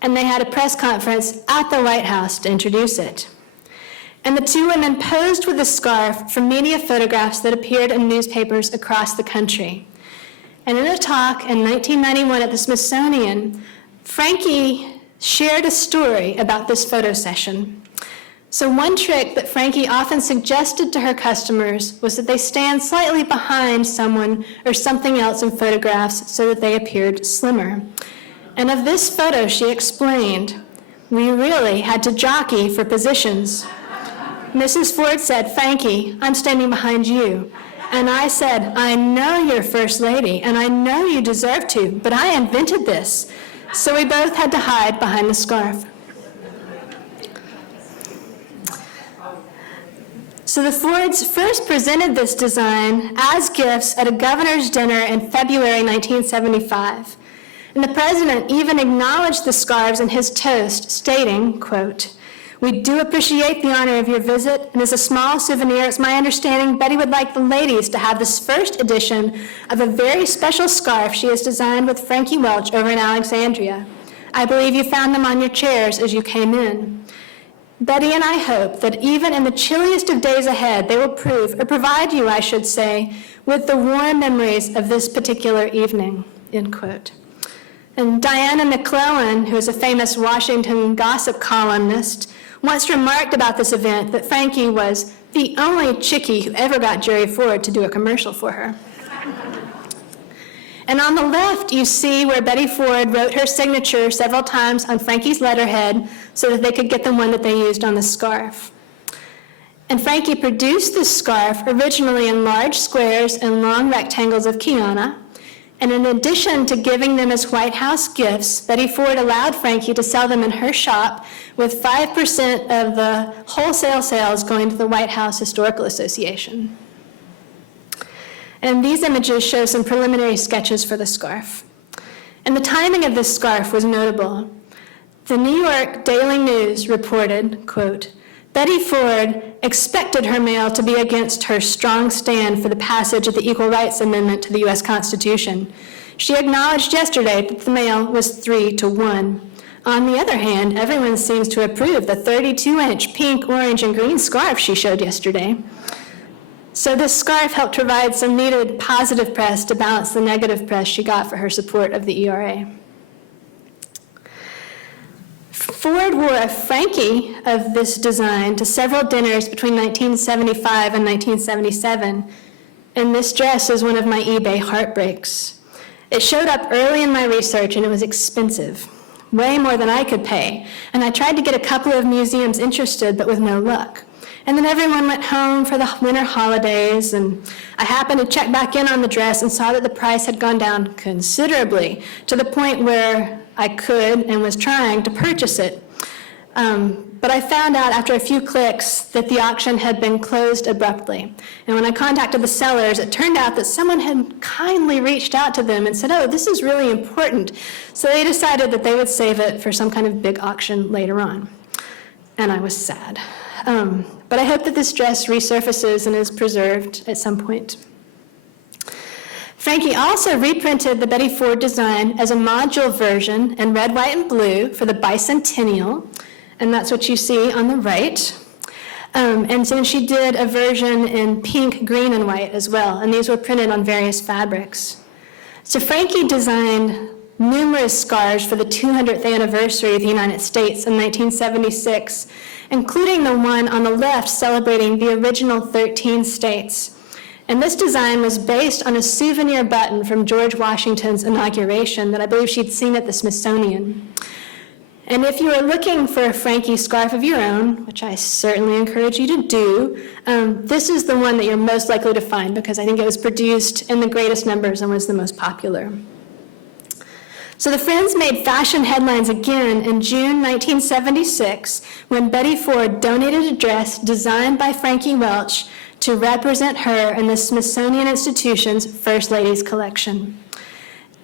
And they had a press conference at the White House to introduce it. And the two women posed with the scarf for media photographs that appeared in newspapers across the country. And in a talk in 1991 at the Smithsonian, Frankie shared a story about this photo session. So one trick that Frankie often suggested to her customers was that they stand slightly behind someone or something else in photographs so that they appeared slimmer. And of this photo, she explained, "We really had to jockey for positions. Mrs. Ford said, 'Frankie, I'm standing behind you.' And I said, 'I know you're First Lady, and I know you deserve to, but I invented this.' So we both had to hide behind the scarf." So the Fords first presented this design as gifts at a governor's dinner in February 1975. And the president even acknowledged the scarves in his toast, stating, quote, "We do appreciate the honor of your visit, and as a small souvenir, it's my understanding Betty would like the ladies to have this first edition of a very special scarf she has designed with Frankie Welch over in Alexandria. I believe you found them on your chairs as you came in. Betty and I hope that even in the chilliest of days ahead, they will provide you, I should say, with the warm memories of this particular evening," end quote. And Diana McClellan, who is a famous Washington gossip columnist, once remarked about this event that Frankie was the only chickie who ever got Jerry Ford to do a commercial for her. And on the left, you see where Betty Ford wrote her signature several times on Frankie's letterhead so that they could get the one that they used on the scarf. And Frankie produced this scarf originally in large squares and long rectangles of Kiana. And in addition to giving them as White House gifts, Betty Ford allowed Frankie to sell them in her shop, with 5% of the wholesale sales going to the White House Historical Association. And these images show some preliminary sketches for the scarf. And the timing of this scarf was notable. The New York Daily News reported, quote, Betty Ford expected her mail to be against her strong stand for the passage of the Equal Rights Amendment to the U.S. Constitution. She acknowledged yesterday that the mail was 3-1. On the other hand, everyone seems to approve the 32-inch pink, orange, and green scarf she showed yesterday. So this scarf helped provide some needed positive press to balance the negative press she got for her support of the ERA. Ford wore a Frankie of this design to several dinners between 1975 and 1977, and this dress is one of my eBay heartbreaks. It showed up early in my research, and it was expensive, way more than I could pay, and I tried to get a couple of museums interested, but with no luck. And then everyone went home for the winter holidays, and I happened to check back in on the dress and saw that the price had gone down considerably, to the point where I could and was trying to purchase it. But I found out after a few clicks that the auction had been closed abruptly. And when I contacted the sellers, it turned out that someone had kindly reached out to them and said, oh, this is really important. So they decided that they would save it for some kind of big auction later on. And I was sad. But I hope that this dress resurfaces and is preserved at some point. Frankie also reprinted the Betty Ford design as a module version in red, white, and blue for the bicentennial, and that's what you see on the right. And then she did a version in pink, green, and white as well, and these were printed on various fabrics. So Frankie designed numerous scarves for the 200th anniversary of the United States in 1976, including the one on the left celebrating the original 13 states. And this design was based on a souvenir button from George Washington's inauguration that I believe she'd seen at the Smithsonian. And if you are looking for a Frankie scarf of your own, which I certainly encourage you to do, this is the one that you're most likely to find because I think it was produced in the greatest numbers and was the most popular. So the Friends made fashion headlines again in June 1976 when Betty Ford donated a dress designed by Frankie Welch to represent her in the Smithsonian Institution's First Ladies collection.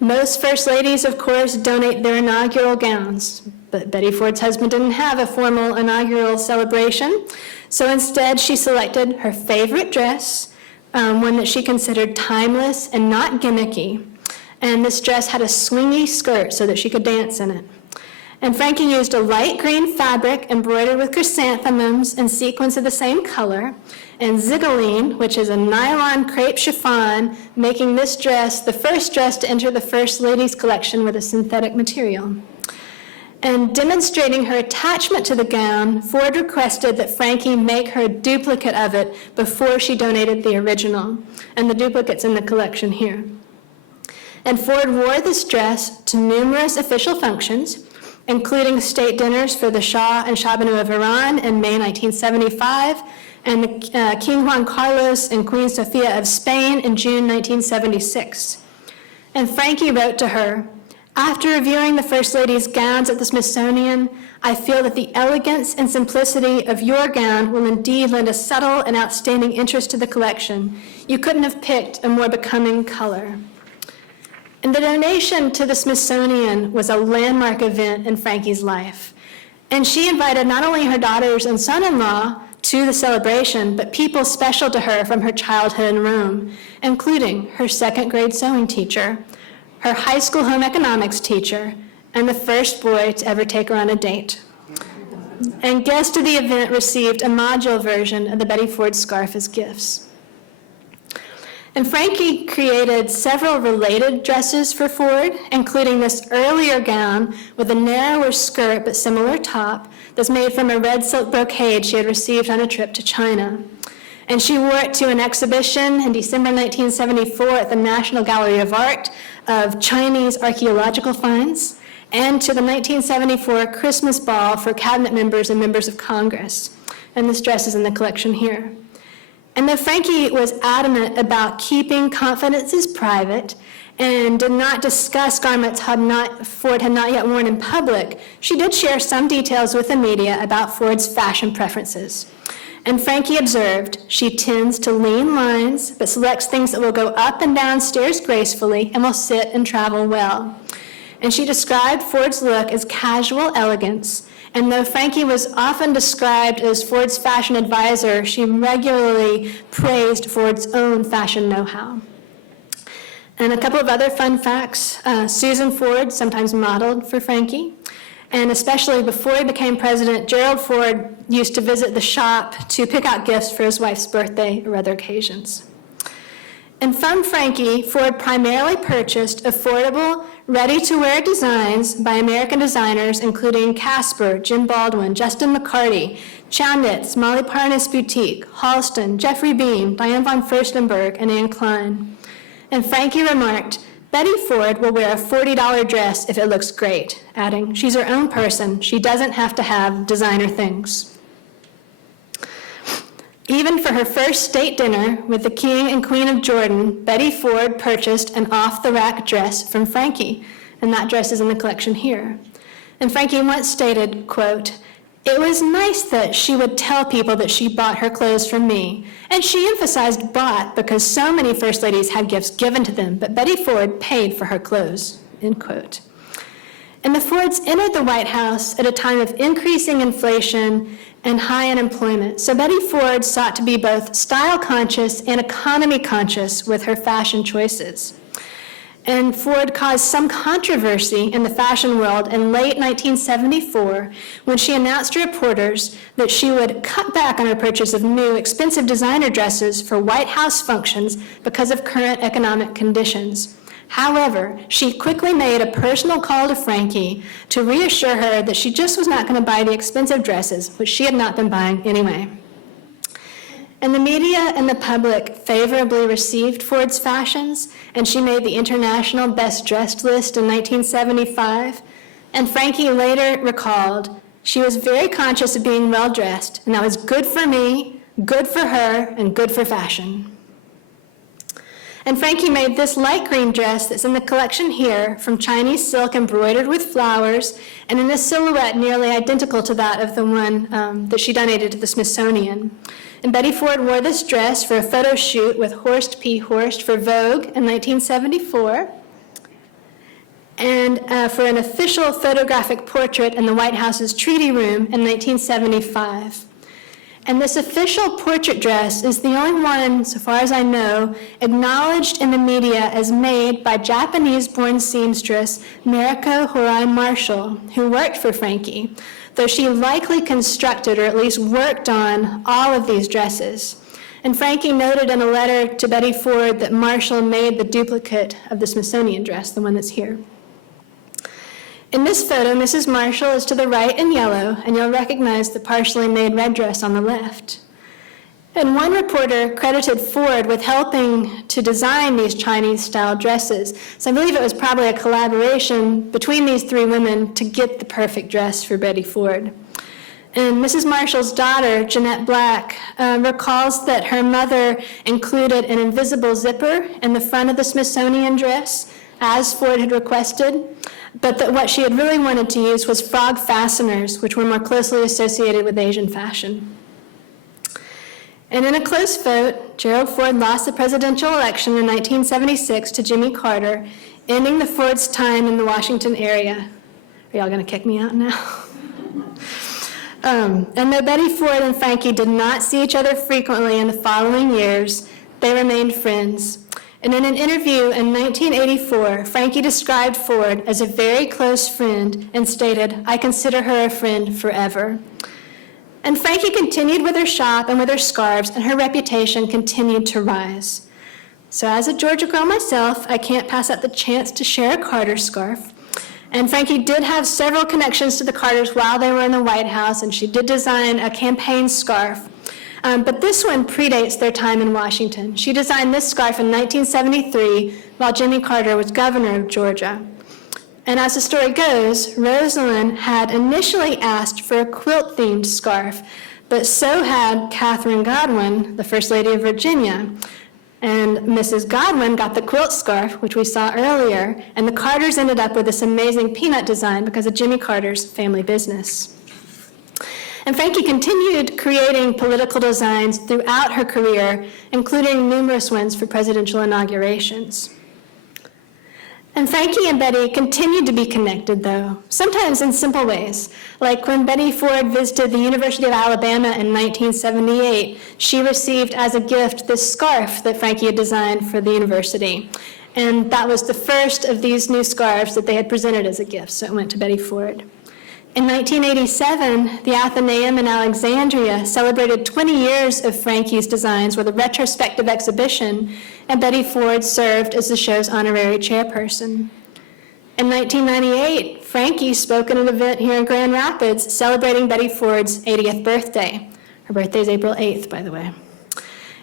Most First Ladies, of course, donate their inaugural gowns, but Betty Ford's husband didn't have a formal inaugural celebration, so instead she selected her favorite dress, one that she considered timeless and not gimmicky. And this dress had a swingy skirt so that she could dance in it. And Frankie used a light green fabric embroidered with chrysanthemums and sequins of the same color, and zigoline, which is a nylon crepe chiffon, making this dress the first dress to enter the First Ladies collection with a synthetic material. And demonstrating her attachment to the gown, Ford requested that Frankie make her a duplicate of it before she donated the original, and the duplicate's in the collection here. And Ford wore this dress to numerous official functions, including state dinners for the Shah and Shahbanu of Iran in May 1975, and the King Juan Carlos and Queen Sofia of Spain in June 1976. And Frankie wrote to her, after reviewing the First Lady's gowns at the Smithsonian, I feel that the elegance and simplicity of your gown will indeed lend a subtle and outstanding interest to the collection. You couldn't have picked a more becoming color. And the donation to the Smithsonian was a landmark event in Frankie's life. And she invited not only her daughters and son-in-law to the celebration, but people special to her from her childhood in Rome, including her second grade sewing teacher, her high school home economics teacher, and the first boy to ever take her on a date. And guests to the event received a module version of the Betty Ford scarf as gifts. And Frankie created several related dresses for Ford, including this earlier gown with a narrower skirt but similar top that's made from a red silk brocade she had received on a trip to China. And she wore it to an exhibition in December 1974 at the National Gallery of Art of Chinese archaeological finds, and to the 1974 Christmas ball for cabinet members and members of Congress. And this dress is in the collection here. And though Frankie was adamant about keeping confidences private and did not discuss garments Ford had not yet worn in public, she did share some details with the media about Ford's fashion preferences. And Frankie observed, she tends to lean lines, but selects things that will go up and down stairs gracefully and will sit and travel well. And she described Ford's look as casual elegance. And though Frankie was often described as Ford's fashion advisor, she regularly praised Ford's own fashion know-how. And a couple of other fun facts. Susan Ford sometimes modeled for Frankie. And especially before he became president, Gerald Ford used to visit the shop to pick out gifts for his wife's birthday or other occasions. And from Frankie, Ford primarily purchased affordable, ready-to-wear designs by American designers including Casper, Jim Baldwin, Justin McCarty, Chownitz, Molly Parnas Boutique, Halston, Jeffrey Beam, Diane von Furstenberg, and Anne Klein. And Frankie remarked, Betty Ford will wear a $40 dress if it looks great, adding, she's her own person. She doesn't have to have designer things. Even for her first state dinner with the King and Queen of Jordan, Betty Ford purchased an off-the-rack dress from Frankie, and that dress is in the collection here. And Frankie once stated, quote, it was nice that she would tell people that she bought her clothes from me. And she emphasized bought because so many first ladies had gifts given to them, but Betty Ford paid for her clothes, end quote. And the Fords entered the White House at a time of increasing inflation and high unemployment. So Betty Ford sought to be both style conscious and economy conscious with her fashion choices. And Ford caused some controversy in the fashion world in late 1974 when she announced to reporters that she would cut back on her purchase of new, expensive designer dresses for White House functions because of current economic conditions. However, she quickly made a personal call to Frankie to reassure her that she just was not going to buy the expensive dresses, which she had not been buying anyway. And the media and the public favorably received Ford's fashions, and she made the International Best Dressed list in 1975. And Frankie later recalled, she was very conscious of being well-dressed, and that was good for me, good for her, and good for fashion. And Frankie made this light green dress that's in the collection here from Chinese silk embroidered with flowers, and in a silhouette nearly identical to that of the one that she donated to the Smithsonian. And Betty Ford wore this dress for a photo shoot with Horst P. Horst for Vogue in 1974, and for an official photographic portrait in the White House's Treaty Room in 1975. And this official portrait dress is the only one, so far as I know, acknowledged in the media as made by Japanese-born seamstress Mariko Horai Marshall, who worked for Frankie, though she likely constructed or at least worked on all of these dresses. And Frankie noted in a letter to Betty Ford that Marshall made the duplicate of the Smithsonian dress, the one that's here. In this photo, Mrs. Marshall is to the right in yellow, and you'll recognize the partially made red dress on the left. And one reporter credited Ford with helping to design these Chinese-style dresses. So I believe it was probably a collaboration between these three women to get the perfect dress for Betty Ford. And Mrs. Marshall's daughter, Jeanette Black, recalls that her mother included an invisible zipper in the front of the Smithsonian dress, as Ford had requested, but that what she had really wanted to use was frog fasteners, which were more closely associated with Asian fashion. And in a close vote, Gerald Ford lost the presidential election in 1976 to Jimmy Carter, ending the Ford's time in the Washington area. Are y'all going to kick me out now? And though Betty Ford and Frankie did not see each other frequently in the following years, they remained friends. And in an interview in 1984, Frankie described Ford as a very close friend and stated, "I consider her a friend forever." And Frankie continued with her shop and with her scarves, and her reputation continued to rise. So as a Georgia girl myself, I can't pass up the chance to share a Carter scarf. And Frankie did have several connections to the Carters while they were in the White House, and she did design a campaign scarf But this one predates their time in Washington. She designed this scarf in 1973 while Jimmy Carter was governor of Georgia. And as the story goes, Rosalind had initially asked for a quilt-themed scarf, but so had Catherine Godwin, the First Lady of Virginia. And Mrs. Godwin got the quilt scarf, which we saw earlier, and the Carters ended up with this amazing peanut design because of Jimmy Carter's family business. And Frankie continued creating political designs throughout her career, including numerous ones for presidential inaugurations. And Frankie and Betty continued to be connected, though, sometimes in simple ways. Like when Betty Ford visited the University of Alabama in 1978, she received as a gift this scarf that Frankie had designed for the university. And that was the first of these new scarves that they had presented as a gift, so it went to Betty Ford. In 1987, the Athenaeum in Alexandria celebrated 20 years of Frankie's designs with a retrospective exhibition, and Betty Ford served as the show's honorary chairperson. In 1998, Frankie spoke at an event here in Grand Rapids celebrating Betty Ford's 80th birthday. Her birthday is April 8th, by the way.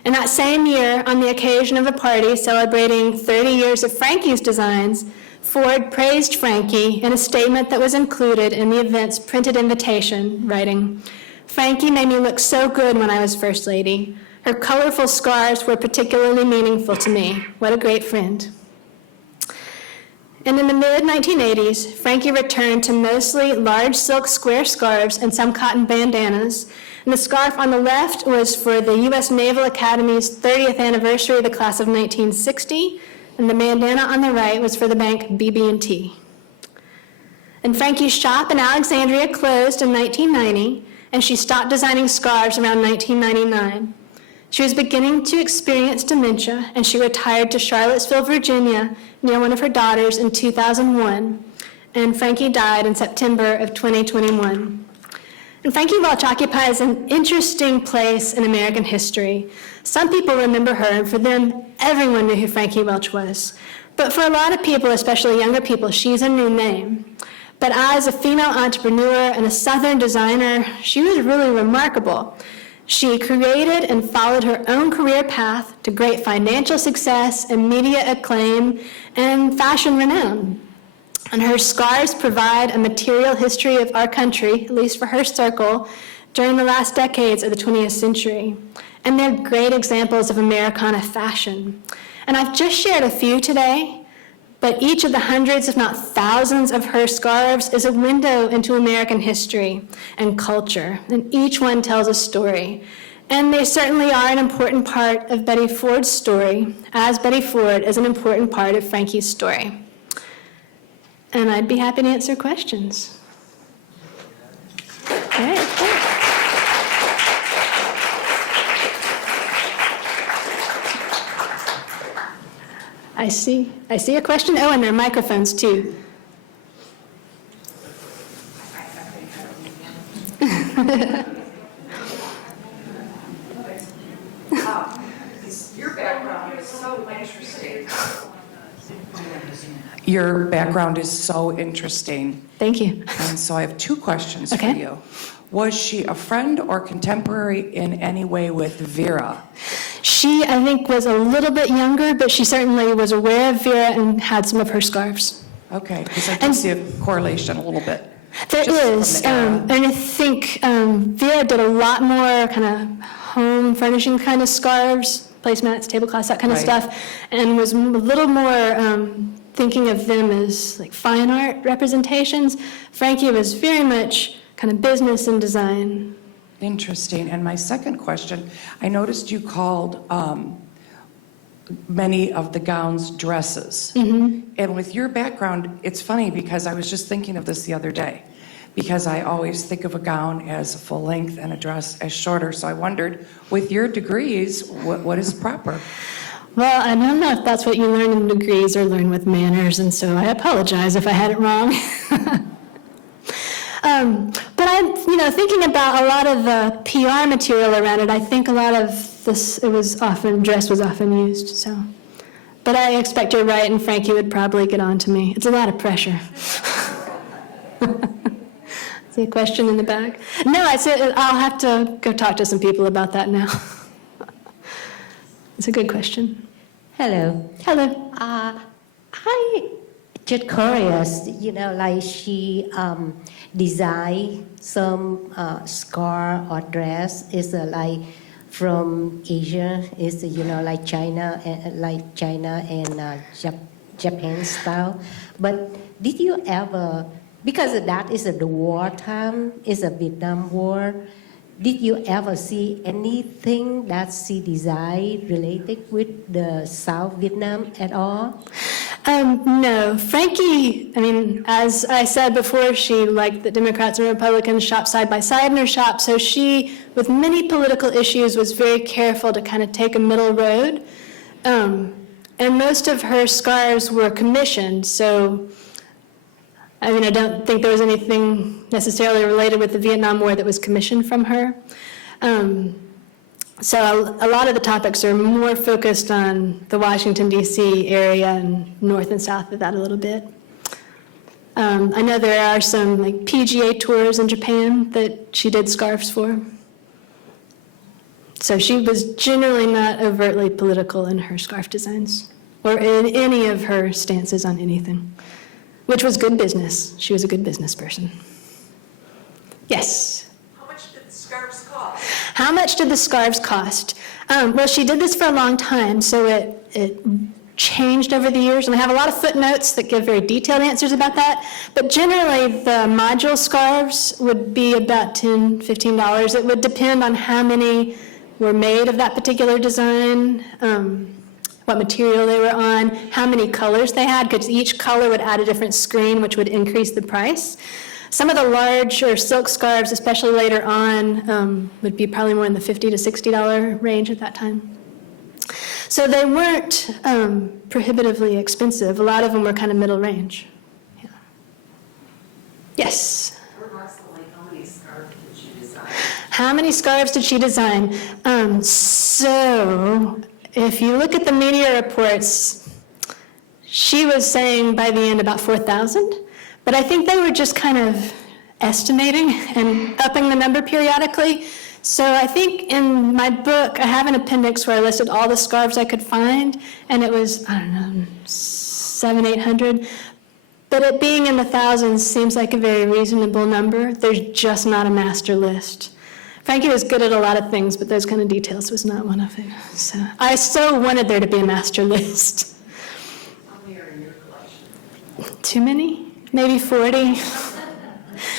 And that same year, on the occasion of a party celebrating 30 years of Frankie's designs, Ford praised Frankie in a statement that was included in the event's printed invitation, writing, "Frankie made me look so good when I was First Lady. Her colorful scarves were particularly meaningful to me. What a great friend." And in the mid-1980s, Frankie returned to mostly large silk square scarves and some cotton bandanas. And the scarf on the left was for the U.S. Naval Academy's 30th anniversary of the class of 1960, and the bandana on the right was for the bank BB&T. And Frankie's shop in Alexandria closed in 1990, and she stopped designing scarves around 1999. She was beginning to experience dementia, and she retired to Charlottesville, Virginia, near one of her daughters in 2001, and Frankie died in September of 2021. And Frankie Welch occupies an interesting place in American history. Some people remember her, and for them, everyone knew who Frankie Welch was. But for a lot of people, especially younger people, she's a new name. But as a female entrepreneur and a Southern designer, she was really remarkable. She created and followed her own career path to great financial success and media acclaim and fashion renown. And her scarves provide a material history of our country, at least for her circle, during the last decades of the 20th century. And they're great examples of Americana fashion. And I've just shared a few today, but each of the hundreds, if not thousands, of her scarves is a window into American history and culture, and each one tells a story. And they certainly are an important part of Betty Ford's story, as Betty Ford is an important part of Frankie's story. And I'd be happy to answer questions. All right, cool. I see a question. Oh, and there are microphones too. Your background is so interesting. Your background is so interesting. Thank you. And so I have two questions Okay. for you. Was she a friend or contemporary in any way with Vera? She, I think, was a little bit younger, but she certainly was aware of Vera and had some of her scarves. Okay, because I can see a correlation a little bit. There Just from is, the era. and I think Vera did a lot more kind of home furnishing kind of scarves, placemats, tablecloths, that kind of Right. stuff, and was a little more thinking of them as like fine art representations. Frankie was very much kind of business and design. Interesting. And my second question, I noticed you called many of the gowns dresses. Mm-hmm. And with your background, it's funny because I was just thinking of this the other day, because I always think of a gown as full length and a dress as shorter. So I wondered, with your degrees, what is proper? Well, I don't know if that's what you learn in degrees or learn with manners, and so I apologize if I had it wrong. But I'm, thinking about a lot of the PR material around it, I think a lot of this, dress was often used, so. But I expect you're right, and Frankie would probably get on to me. It's a lot of pressure. It's See a question in the back? No, I'll have to go talk to some people about that now. It's a good question. Hello. Hello. I just curious, like she designed some scarf or dress is like from Asia, is like China and Japan style. But did you ever, because that is the war time, is a Vietnam War. Did you ever see anything that she designed related with the South Vietnam at all? No, Frankie, as I said before, she, like the Democrats and Republicans, shop side by side in her shop. So she, with many political issues, was very careful to kind of take a middle road. And most of her scarves were commissioned. So, I don't think there was anything necessarily related with the Vietnam War that was commissioned from her. So a lot of the topics are more focused on the Washington, D.C. area and north and south of that a little bit. I know there are some like PGA tours in Japan that she did scarves for. So she was generally not overtly political in her scarf designs or in any of her stances on anything, which was good business. She was a good business person. Yes? How much did the scarves cost? How much did the scarves cost? Well, she did this for a long time, so it changed over the years, and I have a lot of footnotes that give very detailed answers about that. But generally, the module scarves would be about $10, $15. It would depend on how many were made of that particular design, what material they were on, how many colors they had, because each color would add a different screen, which would increase the price. Some of the larger silk scarves, especially later on, would be probably more in the $50 to $60 range at that time. So they weren't prohibitively expensive. A lot of them were kind of middle range. Yeah. Yes? Approximately how many scarves did she design? How many scarves did she design? So if you look at the media reports, she was saying by the end about 4,000. But I think they were just kind of estimating and upping the number periodically. So I think in my book, I have an appendix where I listed all the scarves I could find, and it was, 700, 800. But it being in the thousands seems like a very reasonable number. There's just not a master list. Frankie was good at a lot of things, but those kind of details was not one of them. So I so wanted there to be a master list. How many are in your collection? Too many? Maybe 40.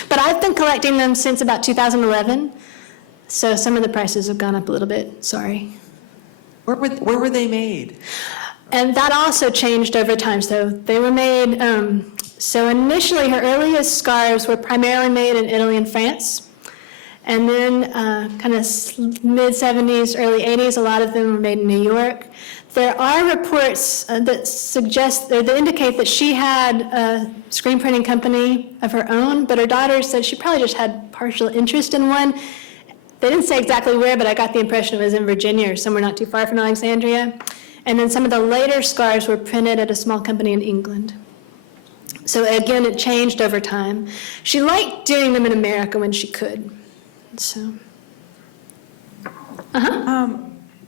But I've been collecting them since about 2011, so some of the prices have gone up a little bit, sorry. Where were they made? And that also changed over time. So they were made, so initially her earliest scarves were primarily made in Italy and France. And then kind of mid-70s, early 80s, a lot of them were made in New York. There are reports that suggest, or that indicate that she had a screen printing company of her own, but her daughter said she probably just had partial interest in one. They didn't say exactly where, but I got the impression it was in Virginia or somewhere not too far from Alexandria. And then some of the later scarves were printed at a small company in England. So again, it changed over time. She liked doing them in America when she could. So.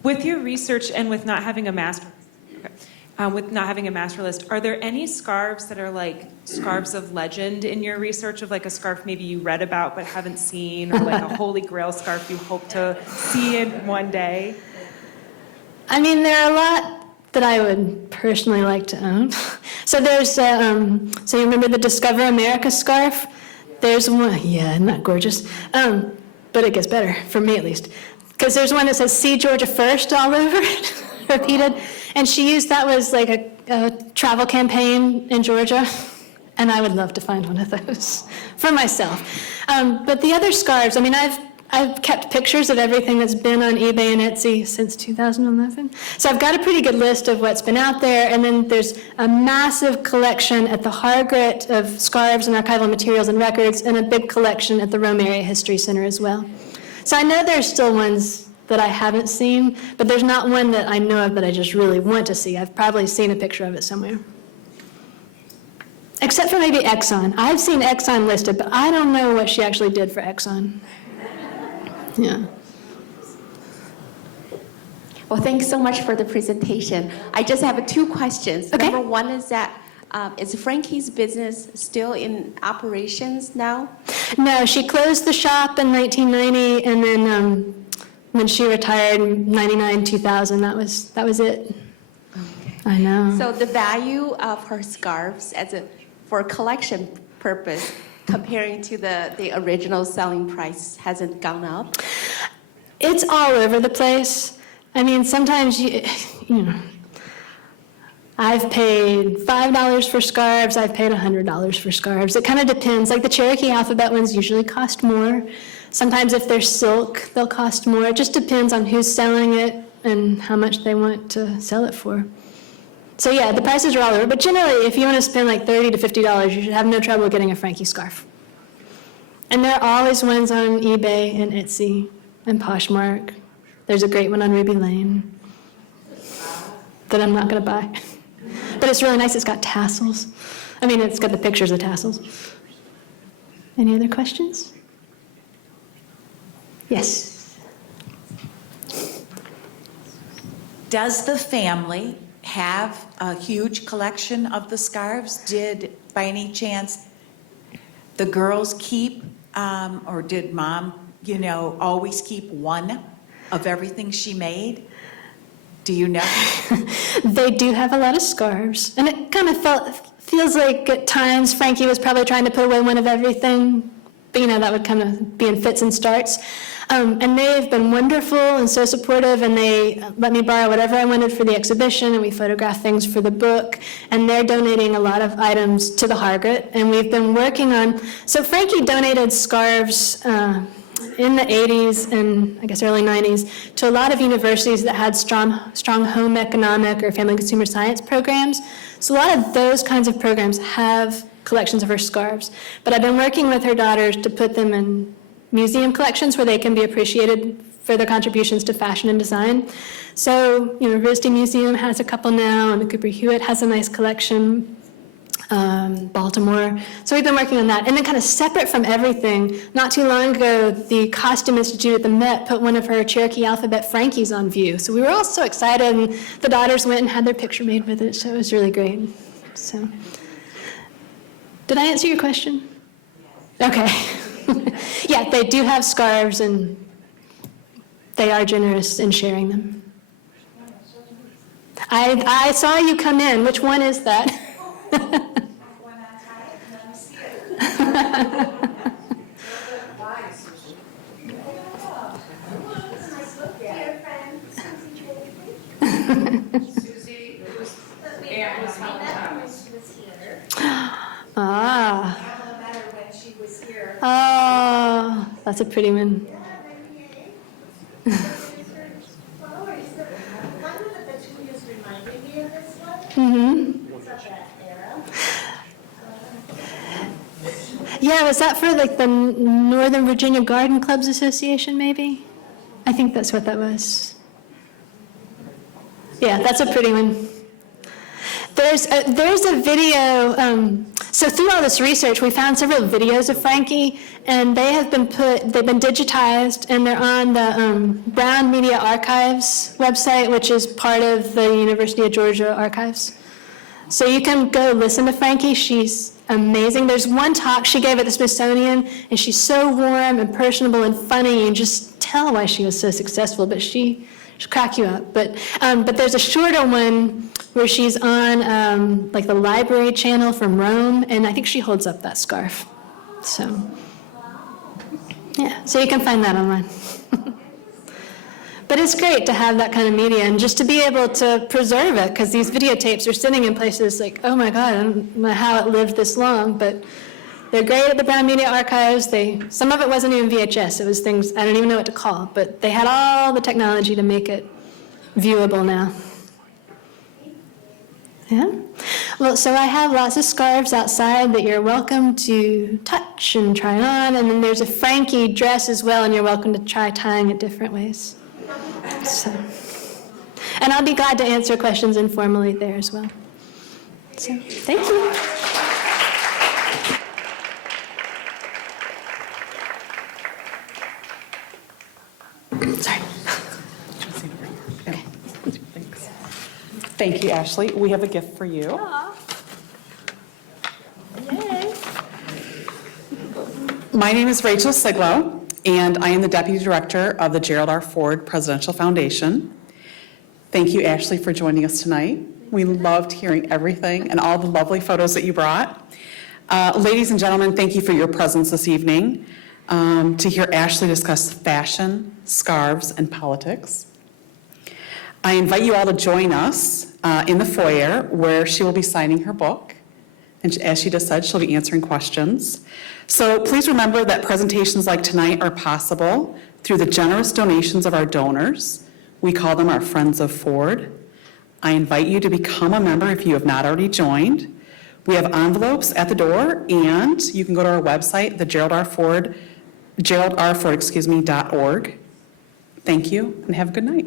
With your research and with not having a master list, are there any scarves that are like scarves of legend in your research of like a scarf maybe you read about but haven't seen, or like a holy grail scarf you hope to see in one day? There are a lot that I would personally like to own. So there's, so you remember the Discover America scarf? There's one, yeah, isn't that gorgeous? But it gets better, for me at least. Because there's one that says, "See Georgia First" all over it, repeated. And she used that was like a travel campaign in Georgia. And I would love to find one of those for myself. But the other scarves, I've kept pictures of everything that's been on eBay and Etsy since 2011. So I've got a pretty good list of what's been out there. And then there's a massive collection at the Hargret of scarves and archival materials and records, and a big collection at the Rome Area History Center as well. So I know there's still ones that I haven't seen, but there's not one that I know of that I just really want to see. I've probably seen a picture of it somewhere. Except for maybe Exxon. I've seen Exxon listed, but I don't know what she actually did for Exxon. Yeah. Well, thanks so much for the presentation. I just have two questions. Okay. Number one is that, is Frankie's business still in operations now? No, she closed the shop in 1990, and then when she retired in 99, 2000, that was it. I know. So the value of her scarves for a collection purpose, comparing to the original selling price, hasn't gone up? It's all over the place. I mean, sometimes you know, I've paid $5 for scarves, I've paid $100 for scarves. It kind of depends. Like the Cherokee alphabet ones usually cost more. Sometimes if they're silk, they'll cost more. It just depends on who's selling it and how much they want to sell it for. So yeah, the prices are all over. But generally, if you want to spend like $30 to $50, you should have no trouble getting a Frankie scarf. And there are always ones on eBay and Etsy and Poshmark. There's a great one on Ruby Lane that I'm not going to buy. But it's really nice. It's got tassels. I mean, it's got the pictures of tassels. Any other questions? Yes. Does the family have a huge collection of the scarves? Did, by any chance, the girls keep, or did Mom, always keep one of everything she made? Do you know? They do have a lot of scarves. And it kind of feels like at times Frankie was probably trying to put away one of everything. But, that would kind of be in fits and starts. And they've been wonderful and so supportive, and they let me borrow whatever I wanted for the exhibition, and we photographed things for the book, and they're donating a lot of items to the Hargett, and we've been working on, so Frankie donated scarves in the 80s and I guess early 90s to a lot of universities that had strong home economic or family consumer science programs. So a lot of those kinds of programs have collections of her scarves, but I've been working with her daughters to put them in museum collections where they can be appreciated for their contributions to fashion and design. So University Museum has a couple now, and the Cooper Hewitt has a nice collection, Baltimore. So we've been working on that. And then kind of separate from everything, not too long ago, the Costume Institute at the Met put one of her Cherokee alphabet Frankies on view. So we were all so excited, and the daughters went and had their picture made with it, so it was really great. So, did I answer your question? Okay. Yeah, they do have scarves, and they are generous in sharing them. I saw you come in. Which one is that? Ah. Oh, that's a pretty one. Mm-hmm. Yeah, was that for like the Northern Virginia Garden Clubs Association, maybe? I think that's what that was. Yeah, that's a pretty one. There's a video, so through all this research, we found several videos of Frankie, and they've been digitized, and they're on the Brown Media Archives website, which is part of the University of Georgia Archives. So you can go listen to Frankie. She's amazing. There's one talk she gave at the Smithsonian, and she's so warm and personable and funny. You just tell why she was so successful, but she'll crack you up. But there's a shorter one where she's on like the library channel from Rome, and I think she holds up that scarf. So, yeah, so you can find that online. But it's great to have that kind of media and just to be able to preserve it, because these videotapes are sitting in places like, oh my God, I don't know how it lived this long, but they're great at the Brown Media Archives. Some of it wasn't even VHS. It was things I don't even know what to call, but they had all the technology to make it viewable now. Yeah? Well, so I have lots of scarves outside that you're welcome to touch and try on, and then there's a Frankie dress as well, and you're welcome to try tying it different ways. So, and I'll be glad to answer questions informally there as well. So, thank you. Thank you, Ashley. We have a gift for you. My name is Rachel Siglo, and I am the Deputy Director of the Gerald R. Ford Presidential Foundation. Thank you, Ashley, for joining us tonight. We loved hearing everything and all the lovely photos that you brought. Ladies and gentlemen, thank you for your presence this evening to hear Ashley discuss fashion, scarves, and politics. I invite you all to join us in the foyer where she will be signing her book. And as she just said, she'll be answering questions. So please remember that presentations like tonight are possible through the generous donations of our donors. We call them our Friends of Ford. I invite you to become a member if you have not already joined. We have envelopes at the door, and you can go to our website, the geraldrford.org. Thank you, and have a good night.